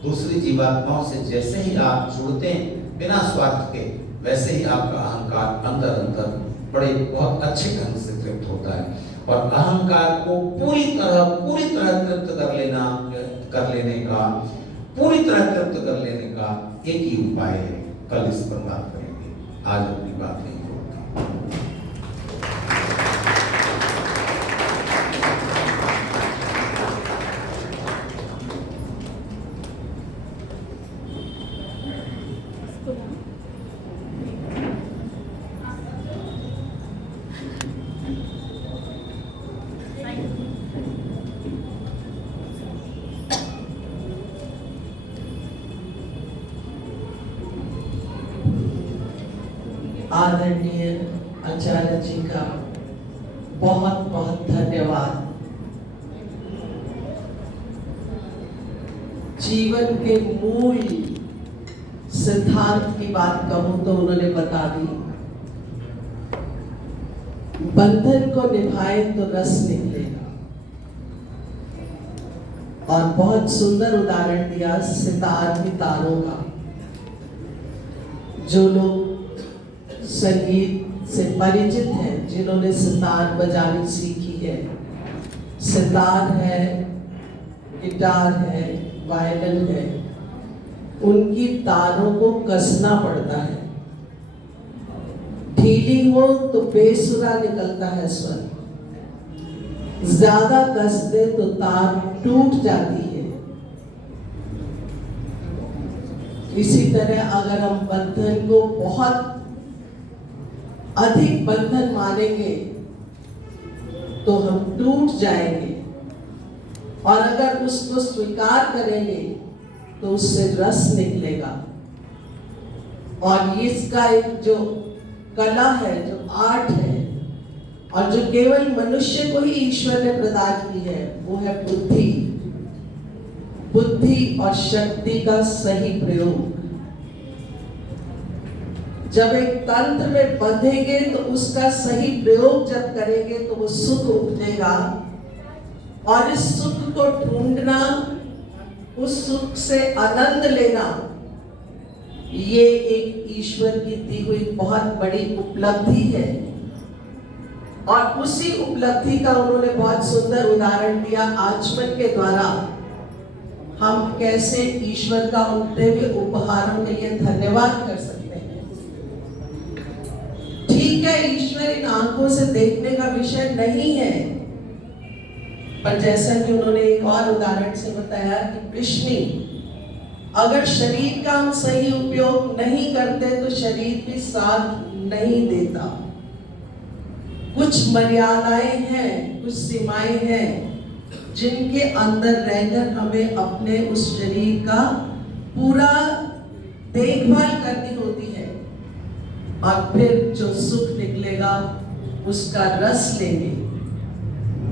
दूसरी जीवात्माओं से जैसे ही आप जुड़ते हैं बिना स्वार्थ के, वैसे ही आपका अहंकार अंदर अंदर बड़े बहुत अच्छे ढंग से तृप्त होता है। और अहंकार को पूरी तरह तृप्त कर लेने का एक ही उपाय है। कल इस पर बात करेंगे, आज अपनी बात नहीं होती। आदरणीय आचार्य जी का बहुत बहुत धन्यवाद। जीवन के मूल सिद्धांत की बात कहूं तो उन्होंने बता दी, बंधन को निभाए तो रस निकलेगा। और बहुत सुंदर उदाहरण दिया सितार की तारों का। जो लोग संगीत से परिचित हैं, जिन्होंने सितार बजानी सीखी है, सितार है, गिटार है, वायलिन है, उनकी तारों को कसना पड़ता है। ढीली हो तो बेसुरा निकलता है स्वर, ज्यादा कस दे तो तार टूट जाती है। इसी तरह अगर हम बंधन को बहुत अधिक बंधन मानेंगे तो हम टूट जाएंगे, और अगर उसको स्वीकार करेंगे तो उससे रस निकलेगा। और इसका एक जो कला है, जो आर्ट है, और जो केवल मनुष्य को ही ईश्वर ने प्रदान की है, वो है बुद्धि। बुद्धि और शक्ति का सही प्रयोग। जब एक तंत्र में बंधेंगे तो उसका सही प्रयोग जब करेंगे तो वो सुख उपजेगा, और इस सुख को ढूंढना, उस सुख से आनंद लेना, ये एक ईश्वर की दी हुई बहुत बड़ी उपलब्धि है। और उसी उपलब्धि का उन्होंने बहुत सुंदर उदाहरण दिया आचमन के द्वारा। हम कैसे ईश्वर का उठते हुए उपहारों के लिए धन्यवाद कर सकते हैं। ठीक है, ईश्वर इन आंखों से देखने का विषय नहीं है, पर जैसा कि उन्होंने एक और उदाहरण से बताया कि कृष्ण, अगर शरीर का हम सही उपयोग नहीं करते तो शरीर भी साथ नहीं देता। कुछ मर्यादाएं हैं, कुछ सीमाएं हैं, जिनके अंदर रहकर हमें अपने उस शरीर का पूरा देखभाल करनी होती है, और फिर जो सुख निकलेगा उसका रस लेंगे।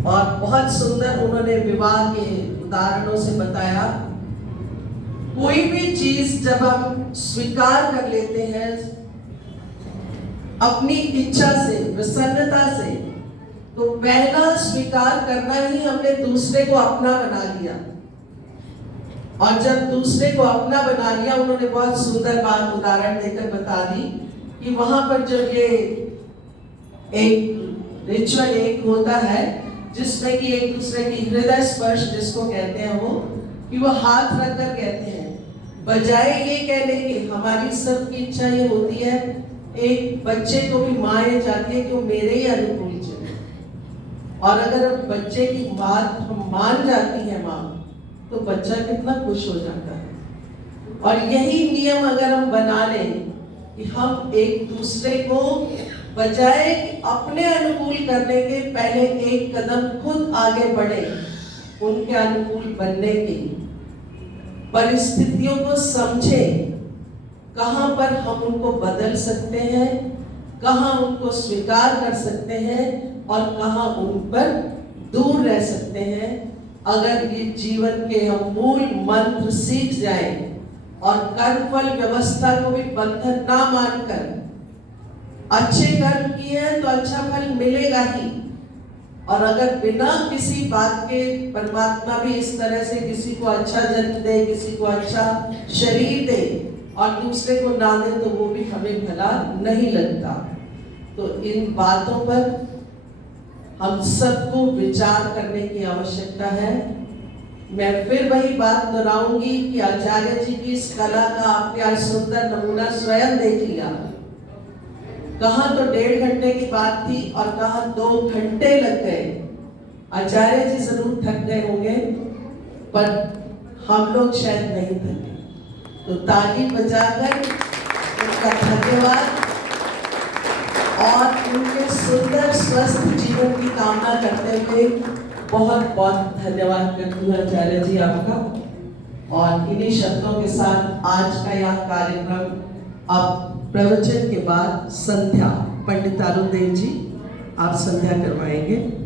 और बहुत सुंदर उन्होंने विवाह के उदाहरणों से बताया, कोई भी चीज जब हम स्वीकार कर लेते हैं अपनी इच्छा से, प्रसन्नता से, तो पहला स्वीकार करना ही हमने दूसरे को अपना बना लिया। और जब दूसरे को अपना बना लिया, उन्होंने बहुत सुंदर बात उदाहरण देकर बता दी कि वहां पर जब ये एक रिचुअल एक होता है जिसमें कि एक दूसरे की हृदय स्पर्श जिसको कहते हैं वो, कि वो हाथ रखकर कहते हैं, बजाय ये कहने की हमारी सबकी इच्छा ये होती है, एक बच्चे को भी माँ ये चाहती है कि वो मेरे ही अनुकूल चले, और अगर बच्चे की बात हम मान जाती है माँ, तो बच्चा कितना खुश हो जाता है। और यही नियम अगर हम बना लें कि हम एक दूसरे को बजाय अपने अनुकूल करने के पहले एक कदम खुद आगे बढ़े, उनके अनुकूल बनने की, परिस्थितियों को समझे, कहां पर हम उनको बदल सकते हैं, कहां उनको स्वीकार कर सकते हैं और कहां उन पर दूर रह सकते हैं। अगर ये जीवन के हम मूल मंत्र सीख जाएं और कर्मफल व्यवस्था को भी बंधन ना मानकर अच्छे कर्म किए हैं तो अच्छा फल मिलेगा ही, और अगर बिना किसी बात के परमात्मा भी इस तरह से किसी को अच्छा जन्म दे, किसी को अच्छा शरीर दे और दूसरे को ना दे, तो वो भी हमें भला नहीं लगता। तो इन बातों पर हम सबको विचार करने की आवश्यकता है। मैं फिर वही बात दोहराऊंगी कि आचार्य जी की इस कला का आपने आज सुंदर नमूना स्वयं देख लिया। कहाँ तो 1.5 घंटे की बात थी और कहाँ 2 घंटे लग गए। आचार्य जी जरूर थक गए होंगे, पर हम लोग शायद नहीं थके। तो ताली बजाकर उनका धन्यवाद और उनके सुंदर स्वस्थ जीवन की कामना करते हुए बहुत बहुत धन्यवाद करती हूँ आचार्य जी आपका। और इन्हीं शब्दों के साथ आज का यह कार्यक्रम, अब प्रवचन के बाद संध्या, पंडित अरुण देव जी आप संध्या करवाएंगे।